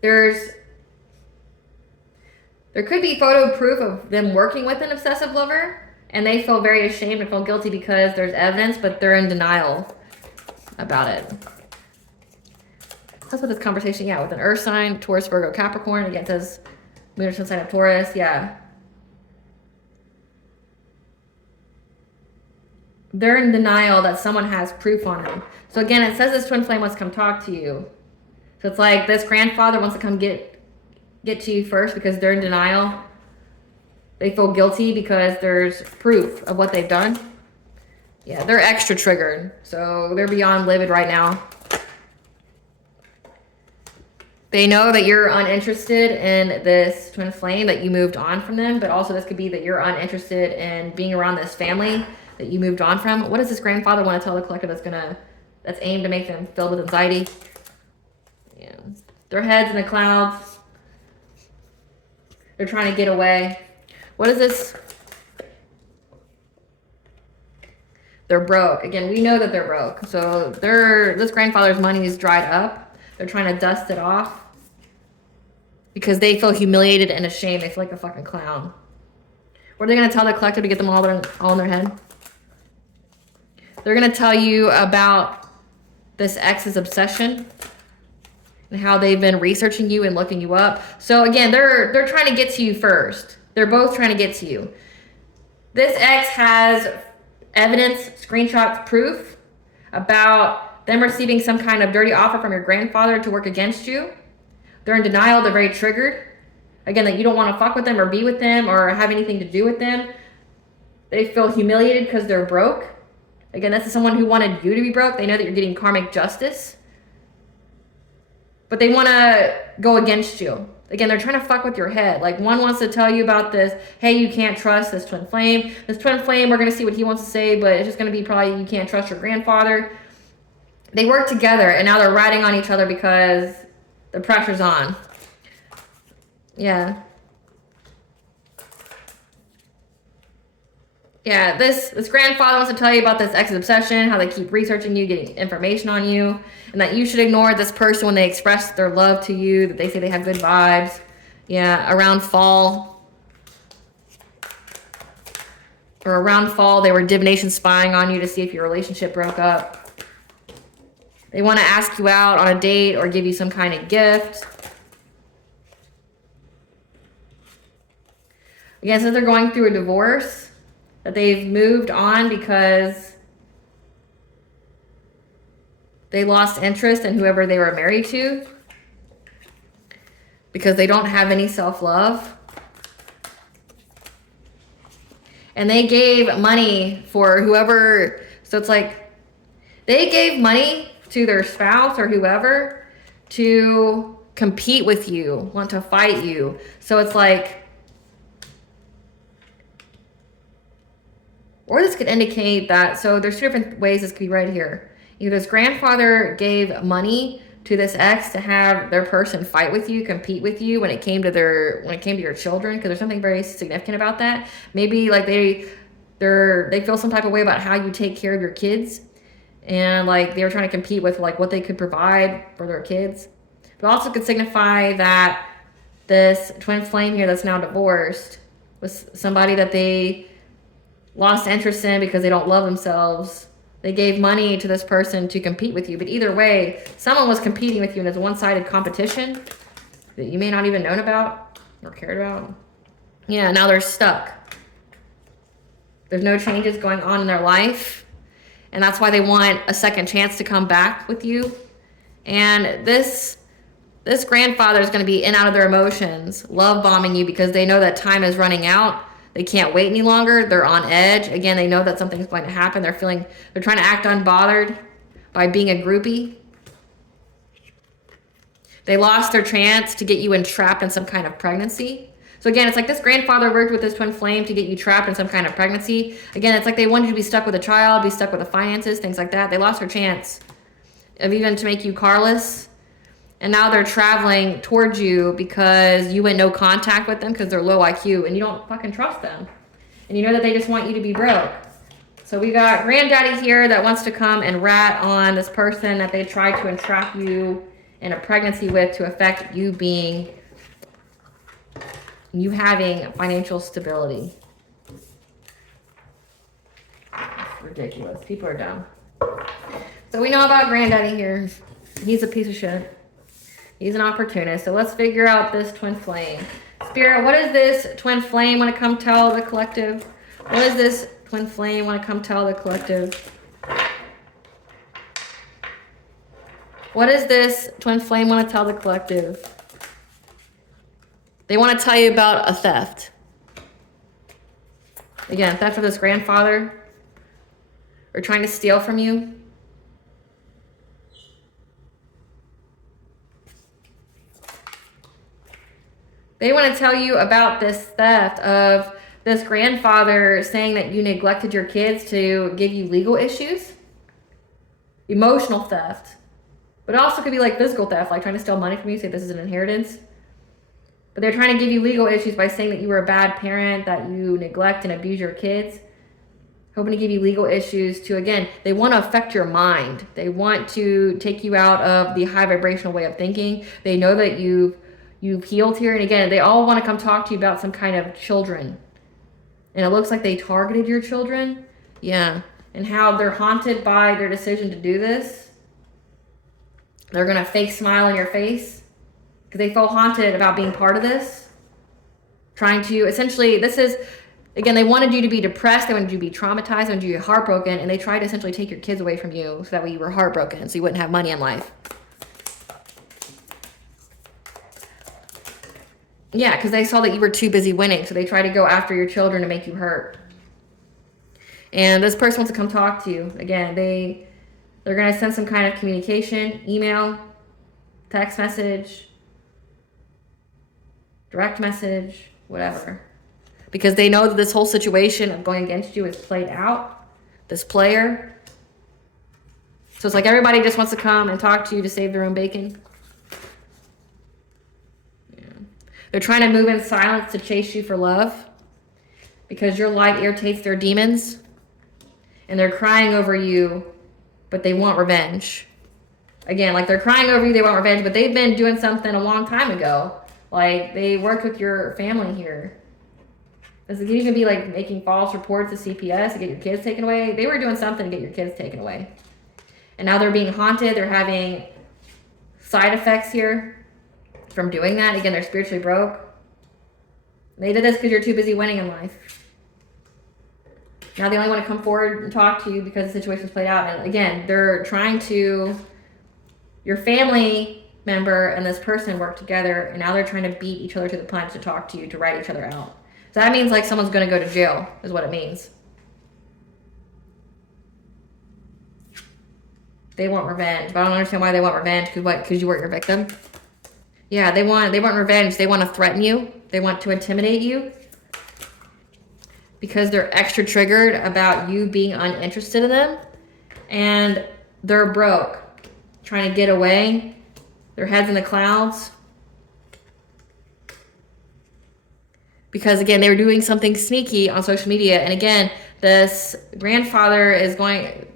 There could be photo proof of them working with an obsessive lover, and they feel very ashamed and feel guilty because there's evidence, but they're in denial about it. That's what this conversation, yeah, with an earth sign, Taurus, Virgo, Capricorn. Again, it says moon or sun sign of Taurus, yeah. they're in denial that someone has proof on them. So again, it says this twin flame wants to come talk to you. So it's like this grandfather wants to come get to you first because they're in denial. They feel guilty because there's proof of what they've done. Yeah, they're extra triggered. So they're beyond livid right now. They know that you're uninterested in this twin flame, that you moved on from them, but also this could be that you're uninterested in being around this family that you moved on from. What does this grandfather want to tell the collective that's aimed to make them filled with anxiety? Yeah. Their heads in the clouds. They're trying to get away. What is this? They're broke. Again, we know that they're broke. So this grandfather's money is dried up. They're trying to dust it off because they feel humiliated and ashamed. They feel like a fucking clown. What are they going to tell the collective to get them all in their head? They're going to tell you about this ex's obsession and how they've been researching you and looking you up. So again, they're trying to get to you first. They're both trying to get to you. This ex has evidence, screenshots, proof about them receiving some kind of dirty offer from your grandfather to work against you. They're in denial. They're very triggered. Again, that you don't want to fuck with them or be with them or have anything to do with them. They feel humiliated because they're broke. Again, this is someone who wanted you to be broke. They know that you're getting karmic justice. But they want to go against you. Again, they're trying to fuck with your head. Like, one wants to tell you about this, hey, you can't trust this twin flame. This twin flame, we're going to see what he wants to say, but it's just going to be probably you can't trust your grandfather. They work together, and now they're riding on each other because the pressure's on. Yeah. Yeah, this grandfather wants to tell you about this ex's obsession, how they keep researching you, getting information on you, and that you should ignore this person when they express their love to you, that they say they have good vibes. Yeah, around fall. Or around fall, they were divination spying on you to see if your relationship broke up. They want to ask you out on a date or give you some kind of gift. Again, since they're going through a divorce, that they've moved on because they lost interest in whoever they were married to, because they don't have any self-love. And they gave money for whoever, so it's like they gave money to their spouse or whoever to compete with you, want to fight you. So it's like, or this could indicate that, so there's two different ways this could be right here. Either this grandfather gave money to this ex to have their person fight with you, compete with you when it came to your children, because there's something very significant about that. Maybe like they feel some type of way about how you take care of your kids, and like they were trying to compete with like what they could provide for their kids. But also could signify that this twin flame here that's now divorced was somebody that they lost interest in because they don't love themselves. They gave money to this person to compete with you. But either way, someone was competing with you in this one-sided competition that you may not even known about or cared about. Yeah, now they're stuck. There's no changes going on in their life. And that's why they want a second chance to come back with you. And this grandfather is going to be in and out of their emotions, love bombing you because they know that time is running out. They can't wait any longer. They're on edge. Again, they know that something's going to happen. They're trying to act unbothered by being a groupie. They lost their chance to get you entrapped in some kind of pregnancy. So again, it's like this grandfather worked with this twin flame to get you trapped in some kind of pregnancy. Again, it's like they wanted you to be stuck with a child, be stuck with the finances, things like that. They lost their chance of even to make you carless. And now they're traveling towards you because you went no contact with them because they're low IQ and you don't fucking trust them. And you know that they just want you to be broke. So we got granddaddy here that wants to come and rat on this person that they tried to entrap you in a pregnancy with to affect you having financial stability. It's ridiculous. People are dumb. So we know about granddaddy here. He's a piece of shit. He's an opportunist. So let's figure out this twin flame. Spirit, what is this twin flame want to come tell the collective? What is this twin flame want to come tell the collective? What is this twin flame want to tell the collective? They want to tell you about a theft. Again, theft of this grandfather, or trying to steal from you. They want to tell you about this theft of this grandfather saying that you neglected your kids to give you legal issues. Emotional theft. But it also could be like physical theft, like trying to steal money from you, say this is an inheritance. But they're trying to give you legal issues by saying that you were a bad parent, that you neglect and abuse your kids. Hoping to give you legal issues to, again, they want to affect your mind. They want to take you out of the high vibrational way of thinking. They know that you've healed here. And again, they all want to come talk to you about some kind of children. And it looks like they targeted your children. Yeah. And how they're haunted by their decision to do this. They're going to fake smile on your face. Because they feel haunted about being part of this. Trying to, essentially, this is, again, they wanted you to be depressed. They wanted you to be traumatized. They wanted you to be heartbroken. And they tried to essentially take your kids away from you. So that way you were heartbroken. So you wouldn't have money in life. Yeah, because they saw that you were too busy winning. So they tried to go after your children to make you hurt. And this person wants to come talk to you. Again, they're going to send some kind of communication, email, text message, direct message, whatever. Because they know that this whole situation of going against you is played out. This player. So it's like everybody just wants to come and talk to you to save their own bacon. They're trying to move in silence to chase you for love because your light irritates their demons and they're crying over you, but they want revenge. Again, like they're crying over you, they want revenge, but they've been doing something a long time ago. Like they worked with your family here. This could even be like making false reports to CPS to get your kids taken away. They were doing something to get your kids taken away. And now they're being haunted. They're having side effects here from doing that. Again, they're spiritually broke. They did this because you're too busy winning in life. Now they only want to come forward and talk to you because the situation's played out. And again, they're trying to, your family member and this person work together, and now they're trying to beat each other to the punch to talk to you, to write each other out. So that means like someone's going to go to jail is what it means. They want revenge, but I don't understand why they want revenge. Because you weren't your victim. Yeah, they want revenge. They want to threaten you. They want to intimidate you. Because they're extra triggered about you being uninterested in them. And they're broke. Trying to get away. Their head's in the clouds. Because again, they were doing something sneaky on social media. And again, this grandfather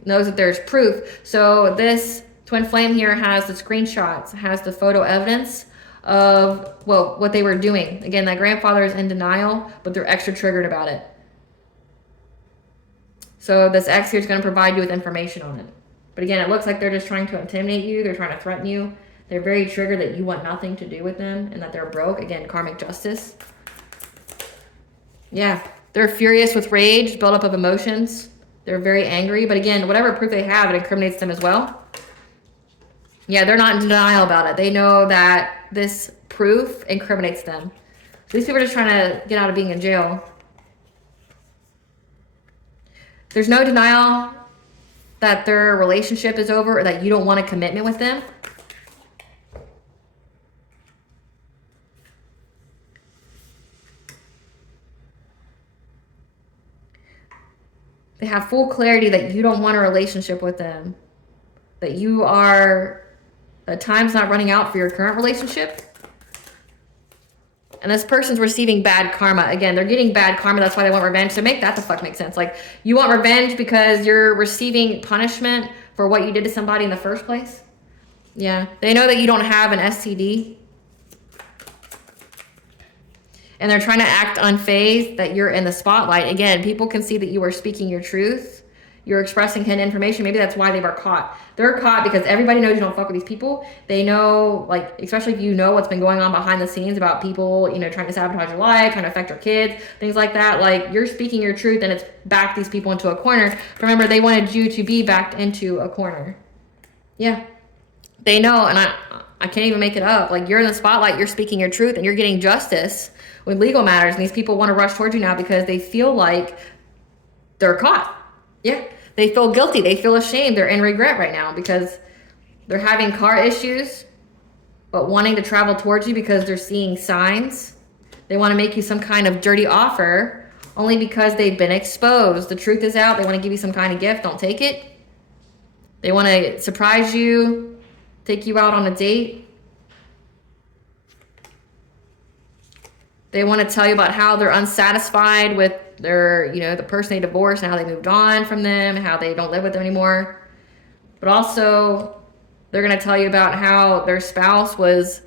knows that there's proof. So this twin flame here has the screenshots, has the photo evidence of, well, what they were doing. Again, that grandfather is in denial, but they're extra triggered about it. So this X here is going to provide you with information on it. But again, it looks like they're just trying to intimidate you. They're trying to threaten you. They're very triggered that you want nothing to do with them and that they're broke. Again, karmic justice. Yeah, they're furious with rage, buildup of emotions. They're very angry. But again, whatever proof they have, it incriminates them as well. Yeah, they're not in denial about it. They know that this proof incriminates them. These people are just trying to get out of being in jail. There's no denial that their relationship is over or that you don't want a commitment with them. They have full clarity that you don't want a relationship with them. That time's not running out for your current relationship. And this person's receiving bad karma. Again, they're getting bad karma. That's why they want revenge. So make that the fuck make sense. Like, you want revenge because you're receiving punishment for what you did to somebody in the first place. Yeah. They know that you don't have an STD. And they're trying to act unfazed that you're in the spotlight. Again, people can see that you are speaking your truth. you're expressing hidden information. Maybe that's why they were caught. They're caught because everybody knows you don't fuck with these people. They know, like, especially if you know what's been going on behind the scenes about people, you know, trying to sabotage your life, trying to affect your kids, things like that. Like, you're speaking your truth and it's backed these people into a corner. Remember, they wanted you to be backed into a corner. Yeah. They know, and I can't even make it up. Like, you're in the spotlight, you're speaking your truth, and you're getting justice with legal matters. And these people want to rush towards you now because they feel like they're caught. Yeah. They feel guilty. They feel ashamed. They're in regret right now because they're having car issues, but wanting to travel towards you because they're seeing signs. They want to make you some kind of dirty offer only because they've been exposed. The truth is out. They want to give you some kind of gift. Don't take it. They want to surprise you, take you out on a date. They want to tell you about how they're unsatisfied with their, you know, the person they divorced and how they moved on from them, how they don't live with them anymore. But also, they're going to tell you about how their spouse was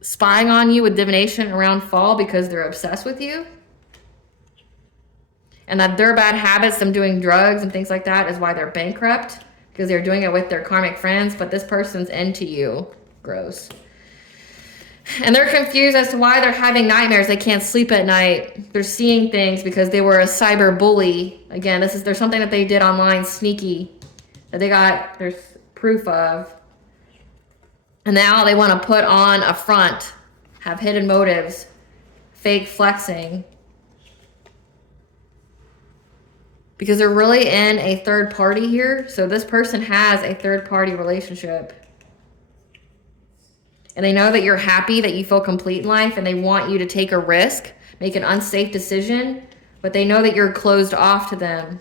spying on you with divination around fall because they're obsessed with you. And that their bad habits, them doing drugs and things like that, is why they're bankrupt, because they're doing it with their karmic friends, but this person's into you. Gross. And they're confused as to why they're having nightmares. They can't sleep at night. They're seeing things because they were a cyber bully. Again, there's something that they did online, sneaky, that there's proof of. And now they want to put on a front, have hidden motives, fake flexing. Because they're really in a third party here. So this person has a third party relationship. And they know that you're happy, that you feel complete in life, and they want you to take a risk, make an unsafe decision, but they know that you're closed off to them.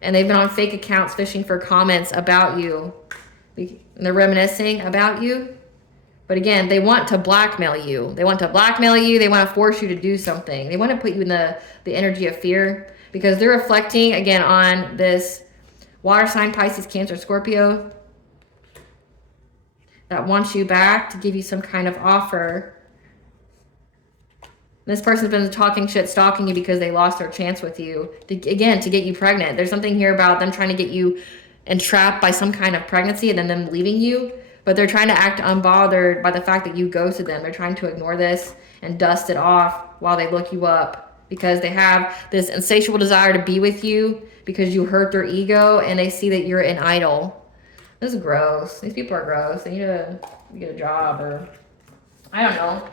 And they've been on fake accounts fishing for comments about you. And they're reminiscing about you. But again, they want to blackmail you. They want to blackmail you. They want to force you to do something. They want to put you in the energy of fear because they're reflecting, again, on this water sign, Pisces, Cancer, Scorpio, that wants you back to give you some kind of offer. This person's been talking shit, stalking you because they lost their chance with you. To get you pregnant. There's something here about them trying to get you entrapped by some kind of pregnancy and then them leaving you. But they're trying to act unbothered by the fact that you ghosted them. They're trying to ignore this and dust it off while they look you up because they have this insatiable desire to be with you because you hurt their ego and they see that you're an idol. This is gross. These people are gross. They need to get a job or I don't know.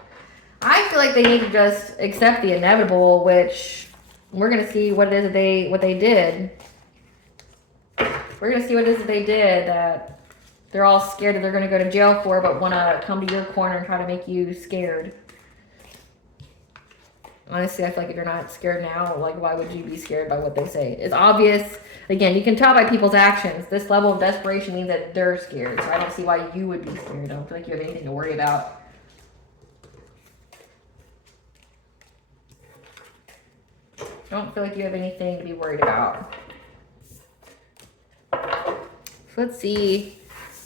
I feel like they need to just accept the inevitable, which we're going to see what it is what they did. We're going to see what it is that they did that they're all scared that they're going to go to jail for, but want to come to your corner and try to make you scared. Honestly, I feel like if you're not scared now, like, why would you be scared by what they say? It's obvious. Again, you can tell by people's actions. This level of desperation means that they're scared. So I don't see why you would be scared. I don't feel like you have anything to worry about. I don't feel like you have anything to be worried about. So let's see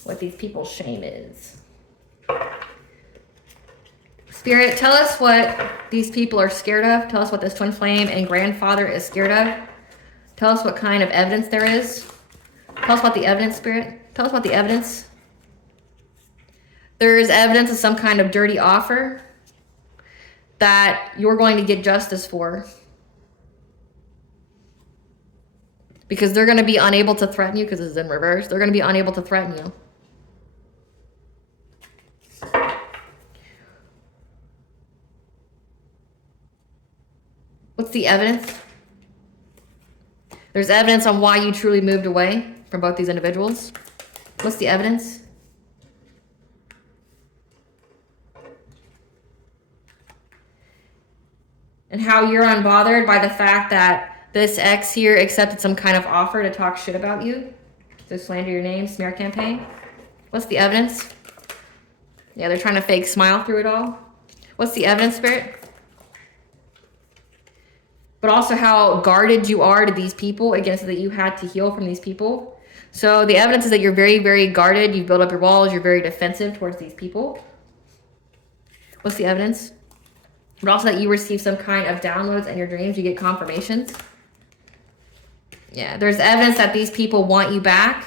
what these people's shame is. Spirit, tell us what these people are scared of. Tell us what this twin flame and grandfather is scared of. Tell us what kind of evidence there is. Tell us about the evidence, Spirit. Tell us about the evidence. There is evidence of some kind of dirty offer that you're going to get justice for. Because they're going to be unable to threaten you because this is in reverse. They're going to be unable to threaten you. What's the evidence? There's evidence on why you truly moved away from both these individuals. What's the evidence? And how you're unbothered by the fact that this ex here accepted some kind of offer to talk shit about you, to slander your name, smear campaign. What's the evidence? Yeah, they're trying to fake smile through it all. What's the evidence, Spirit? But also how guarded you are to these people, again, so that you had to heal from these people. So the evidence is that you're very, very guarded. You've built up your walls. You're very defensive towards these people. What's the evidence? But also that you receive some kind of downloads in your dreams. You get confirmations. Yeah, there's evidence that these people want you back.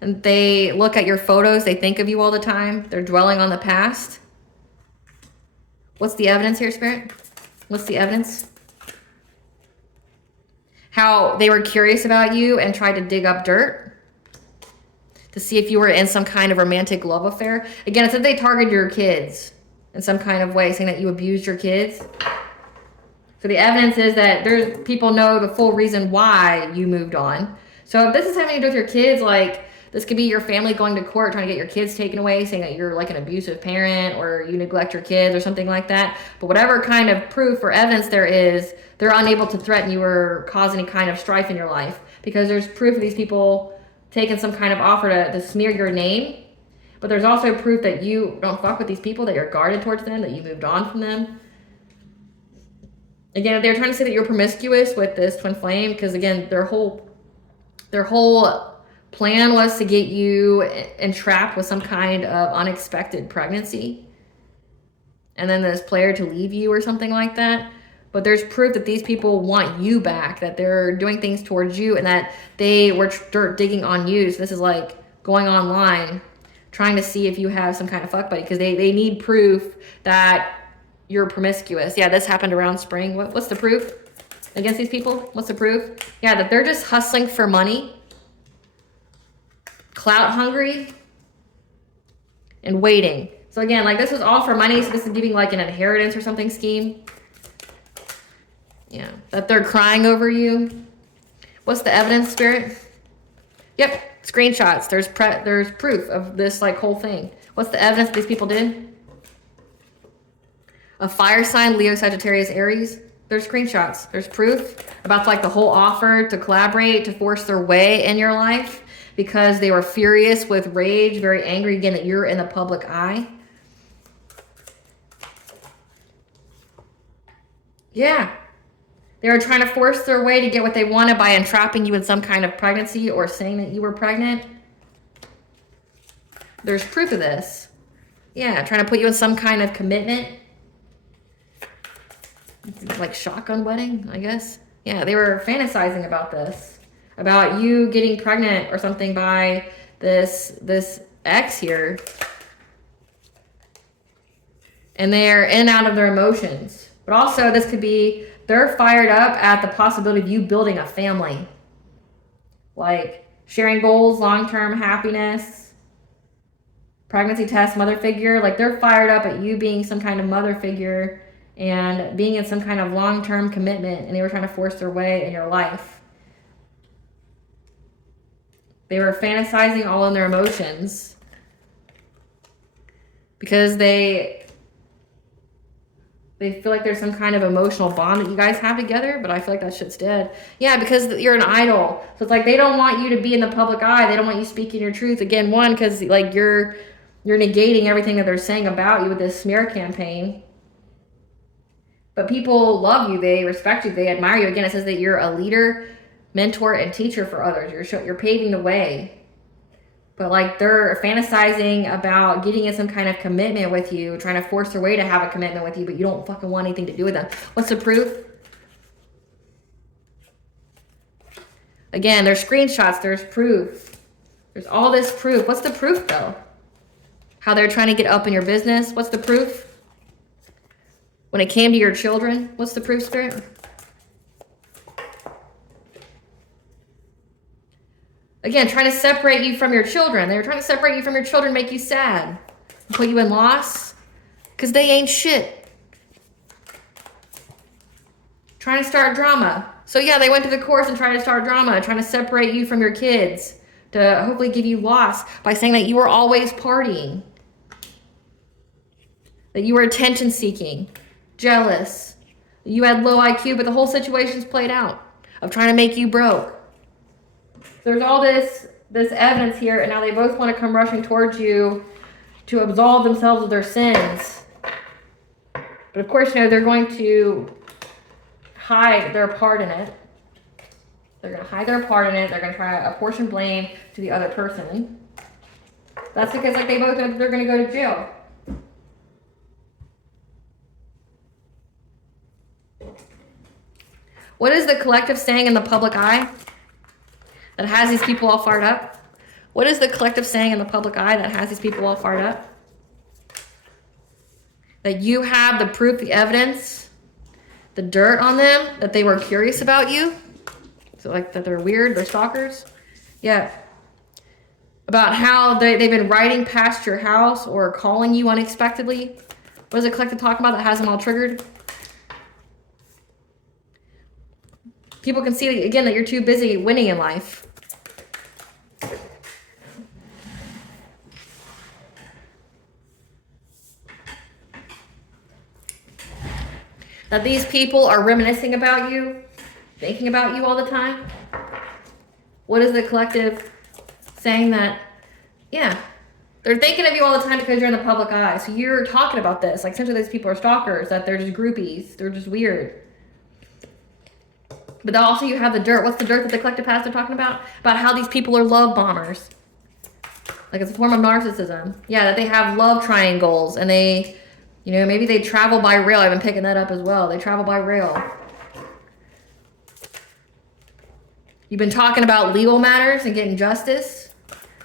And they look at your photos. They think of you all the time. They're dwelling on the past. What's the evidence here, Spirit? What's the evidence? How they were curious about you and tried to dig up dirt to see if you were in some kind of romantic love affair. Again, it said they targeted your kids in some kind of way, saying that you abused your kids. So the evidence is that there's people know the full reason why you moved on. So if this is having to do with your kids, like this could be your family going to court trying to get your kids taken away, saying that you're like an abusive parent or you neglect your kids or something like that. But whatever kind of proof or evidence there is, they're unable to threaten you or cause any kind of strife in your life because there's proof of these people taking some kind of offer to smear your name. But there's also proof that you don't fuck with these people, that you're guarded towards them, that you moved on from them. Again, they're trying to say that you're promiscuous with this twin flame because, again, their whole plan was to get you entrapped with some kind of unexpected pregnancy and then this player to leave you or something like that. But there's proof that these people want you back, that they're doing things towards you and that they were dirt digging on you. So this is like going online, trying to see if you have some kind of fuck buddy because they need proof that you're promiscuous. Yeah, this happened around spring. What's the proof against these people? What's the proof? Yeah, that they're just hustling for money, clout hungry, and waiting. So again, like this was all for money. So this is giving like an inheritance or something scheme. Yeah, that they're crying over you. What's the evidence, Spirit? Yep, screenshots. There's proof of this like whole thing. What's the evidence these people did? A fire sign, Leo, Sagittarius, Aries. There's screenshots. There's proof about like the whole offer to collaborate, to force their way in your life because they were furious with rage, very angry again that you're in the public eye. Yeah. They were trying to force their way to get what they wanted by entrapping you in some kind of pregnancy or saying that you were pregnant. There's proof of this. Yeah, trying to put you in some kind of commitment. Like shotgun wedding, I guess. Yeah, they were fantasizing about this. About you getting pregnant or something by this ex here. And they're in and out of their emotions. But also this could be they're fired up at the possibility of you building a family. Like sharing goals, long-term happiness, pregnancy test, mother figure. Like they're fired up at you being some kind of mother figure and being in some kind of long-term commitment, and they were trying to force their way in your life. They were fantasizing all in their emotions because they feel like there's some kind of emotional bond that you guys have together, but I feel like that shit's dead. Yeah, because you're an idol. So it's like they don't want you to be in the public eye. They don't want you speaking your truth. Again, one, because like you're negating everything that they're saying about you with this smear campaign. But people love you. They respect you. They admire you. Again, it says that you're a leader, mentor, and teacher for others. You're paving the way. But like they're fantasizing about getting in some kind of commitment with you, trying to force their way to have a commitment with you, but you don't fucking want anything to do with them. What's the proof? Again, there's screenshots. There's proof. There's all this proof. What's the proof though? How they're trying to get up in your business. What's the proof? When it came to your children, what's the proof, Spirit? Again, trying to separate you from your children. They were trying to separate you from your children, make you sad, put you in loss, because they ain't shit. Trying to start drama. So yeah, they went to the course and tried to start drama, trying to separate you from your kids, to hopefully give you loss by saying that you were always partying, that you were attention seeking, jealous, you had low IQ, but the whole situation's played out of trying to make you broke. There's all this evidence here, and now they both want to come rushing towards you to absolve themselves of their sins. But of course, you know, they're going to hide their part in it. They're going to hide their part in it. They're going to try to apportion blame to the other person. That's because like they both know that they're going to go to jail. What is the collective saying in the public eye? that has these people all fired up? What is the collective saying in the public eye that has these people all fired up? That you have the proof, the evidence, the dirt on them, that they were curious about you. So like that they're weird, they're stalkers. Yeah. About how they've been riding past your house or calling you unexpectedly. What is the collective talking about that has them all triggered? People can see, again, that you're too busy winning in life. That these people are reminiscing about you, thinking about you all the time. What is the collective saying? That, yeah, they're thinking of you all the time because you're in the public eye. So you're talking about this. Like, essentially these people are stalkers, that they're just groupies. They're just weird. But also you have the dirt. What's the dirt that the collective has they're talking about? About how these people are love bombers. Like, it's a form of narcissism. Yeah, that they have love triangles and they, you know, maybe they travel by rail. I've been picking that up as well. They travel by rail. You've been talking about legal matters and getting justice.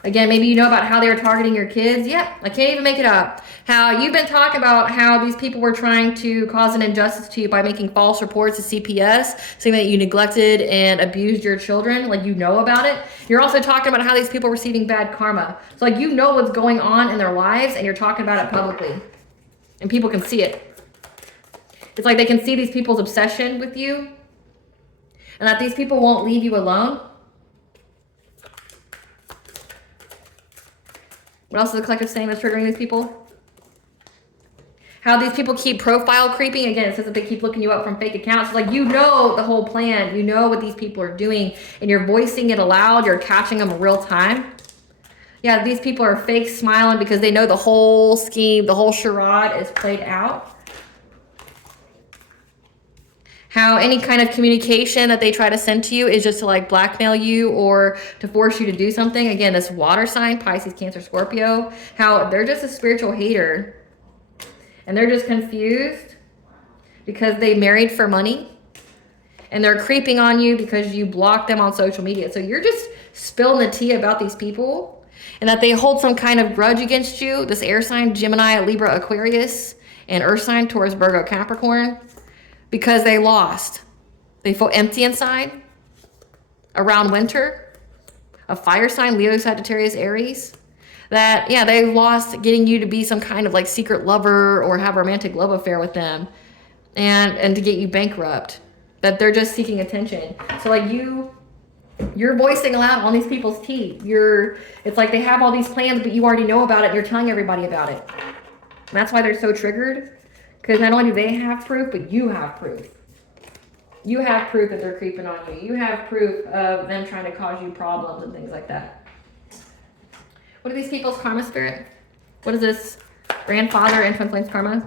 Again, maybe you know about how they were targeting your kids. Yep, I can't even make it up. How you've been talking about how these people were trying to cause an injustice to you by making false reports to CPS, saying that you neglected and abused your children. Like, you know about it. You're also talking about how these people are receiving bad karma. So like, you know what's going on in their lives and you're talking about it publicly. And people can see it. It's like they can see these people's obsession with you. And that these people won't leave you alone. What else is the collective saying that's triggering these people? How these people keep profile creeping. Again, it says that they keep looking you up from fake accounts. Like, you know the whole plan. You know what these people are doing. And you're voicing it aloud. You're catching them in real time. Yeah, these people are fake smiling because they know the whole scheme, the whole charade is played out. How any kind of communication that they try to send to you is just to like blackmail you or to force you to do something. Again, this water sign, Pisces, Cancer, Scorpio, how they're just a spiritual hater. And they're just confused because they married for money. And they're creeping on you because you blocked them on social media. So you're just spilling the tea about these people. And that they hold some kind of grudge against you. This air sign, Gemini, Libra, Aquarius, and earth sign, Taurus, Virgo, Capricorn. Because they lost. They feel empty inside. Around winter. A fire sign, Leo, Sagittarius, Aries. That, yeah, they lost getting you to be some kind of like secret lover or have a romantic love affair with them. And to get you bankrupt. That they're just seeking attention. So like you're voicing aloud on these people's teeth. It's like they have all these plans, but you already know about it and you're telling everybody about it. And that's why they're so triggered. Because not only do they have proof, but you have proof. You have proof that they're creeping on you. You have proof of them trying to cause you problems and things like that. What are these people's karma spirit? What is this? Grandfather and twin flames karma.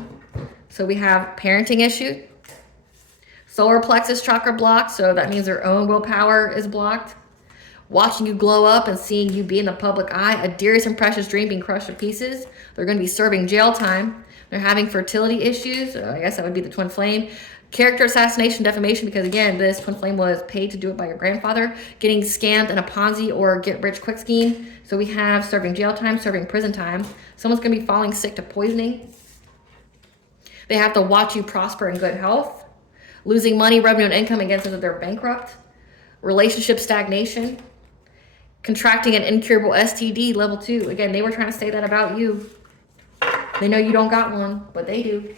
So we have parenting issue. Solar plexus chakra blocked. So that means their own willpower is blocked. Watching you glow up and seeing you be in the public eye. A dearest and precious dream being crushed to pieces. They're going to be serving jail time. They're having fertility issues. I guess that would be the twin flame. Character assassination, defamation, because again, this twin flame was paid to do it by your grandfather. Getting scammed in a Ponzi or get-rich-quick scheme. So we have serving jail time, serving prison time. Someone's going to be falling sick to poisoning. They have to watch you prosper in good health. Losing money, revenue, and income against them if they're bankrupt. Relationship stagnation. Contracting an incurable STD, level 2. Again, they were trying to say that about you. They know you don't got one, but they do.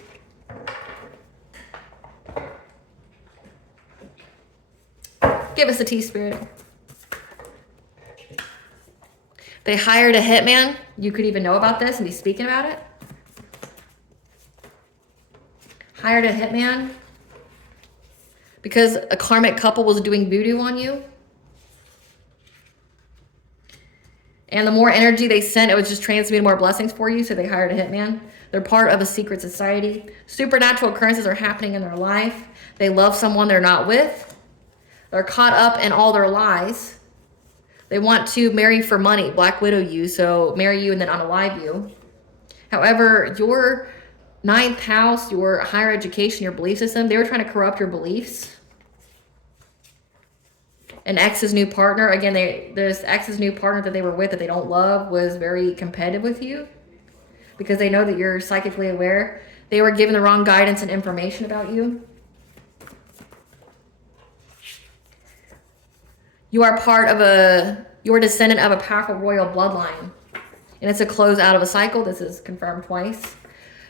Give us a tea, Spirit. They hired a hitman. You could even know about this and be speaking about it. Hired a hitman because a karmic couple was doing voodoo on you. And the more energy they sent, it was just transmuting more blessings for you. So they hired a hitman. They're part of a secret society. Supernatural occurrences are happening in their life. They love someone they're not with. They're caught up in all their lies. They want to marry for money, black widow you, so marry you and then unalive you. However, your 9th house, your higher education, your belief system, they were trying to corrupt your beliefs. An ex's new partner, again, this ex's new partner that they were with that they don't love was very competitive with you because they know that you're psychically aware. They were given the wrong guidance and information about you. You are you're a descendant of a powerful royal bloodline. And it's a close out of a cycle. This is confirmed twice.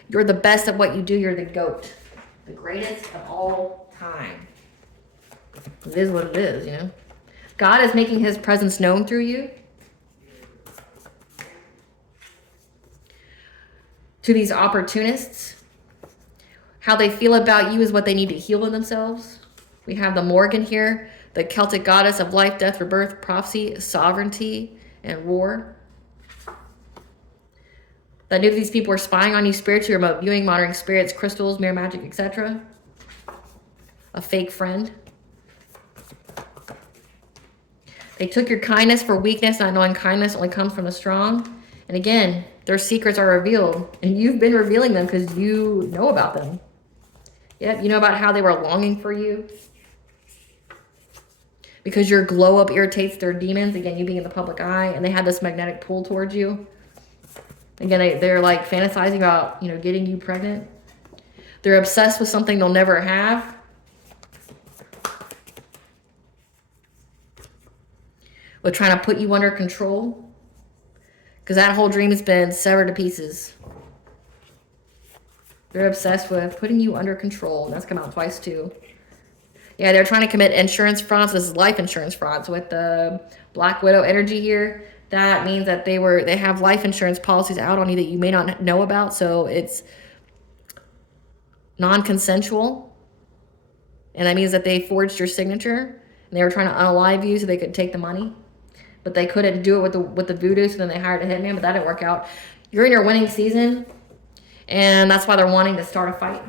You're the best at what you do. You're the GOAT. The greatest of all time. It is what it is, you know. God is making his presence known through you. To these opportunists, how they feel about you is what they need to heal in themselves. We have the Morgan here, the Celtic goddess of life, death, rebirth, prophecy, sovereignty, and war. That knew these people were spying on you spiritually, remote viewing, monitoring spirits, crystals, mirror magic, etc. A fake friend. They took your kindness for weakness, not knowing kindness only comes from the strong. And again, their secrets are revealed. And you've been revealing them because you know about them. Yep, you know about how they were longing for you. Because your glow up irritates their demons. Again, you being in the public eye. And they had this magnetic pull towards you. Again, they're like fantasizing about, you know, getting you pregnant. They're obsessed with something they'll never have. With trying to put you under control. Because that whole dream has been severed to pieces. They're obsessed with putting you under control. And that's come out twice too. Yeah, they're trying to commit insurance fraud. So this is life insurance fraud. So with the Black Widow energy here, that means that they have life insurance policies out on you that you may not know about. So it's non-consensual. And that means that they forged your signature. And they were trying to unalive you so they could take the money. But they couldn't do it with the voodoo, so then they hired a hitman, but that didn't work out. You're in your winning season, and that's why they're wanting to start a fight.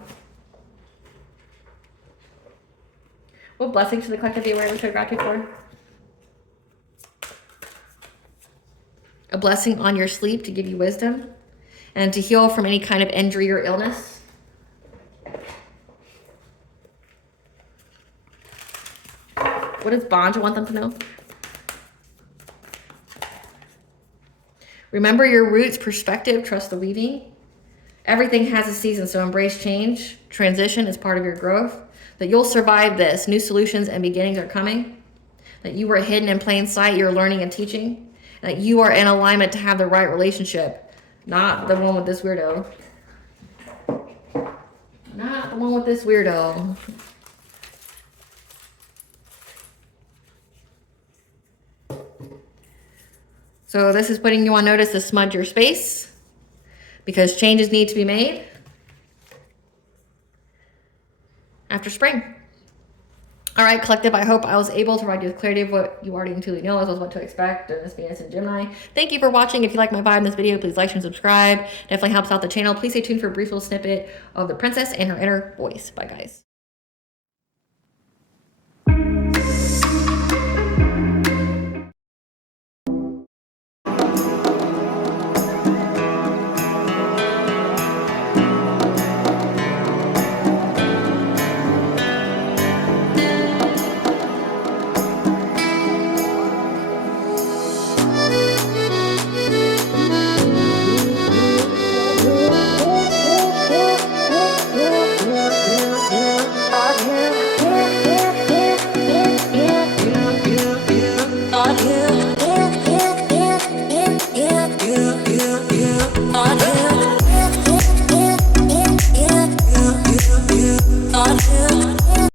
What blessings to the collective be aware we show gratitude for? A blessing on your sleep to give you wisdom and to heal from any kind of injury or illness. What does Bonja want them to know? Remember your roots, perspective, trust the weaving. Everything has a season, so embrace change. Transition is part of your growth. That you'll survive this. New solutions and beginnings are coming. That you were hidden in plain sight, you're learning and teaching. That you are in alignment to have the right relationship. Not the one with this weirdo. Not the one with this weirdo. So this is putting you on notice to smudge your space because changes need to be made after spring. All right, collective, I hope I was able to provide you with clarity of what you already intuitively know as well as what to expect during this Venus and Gemini. Thank you for watching. If you like my vibe in this video, please like and subscribe. Definitely helps out the channel. Please stay tuned for a brief little snippet of the princess and her inner voice. Bye, guys.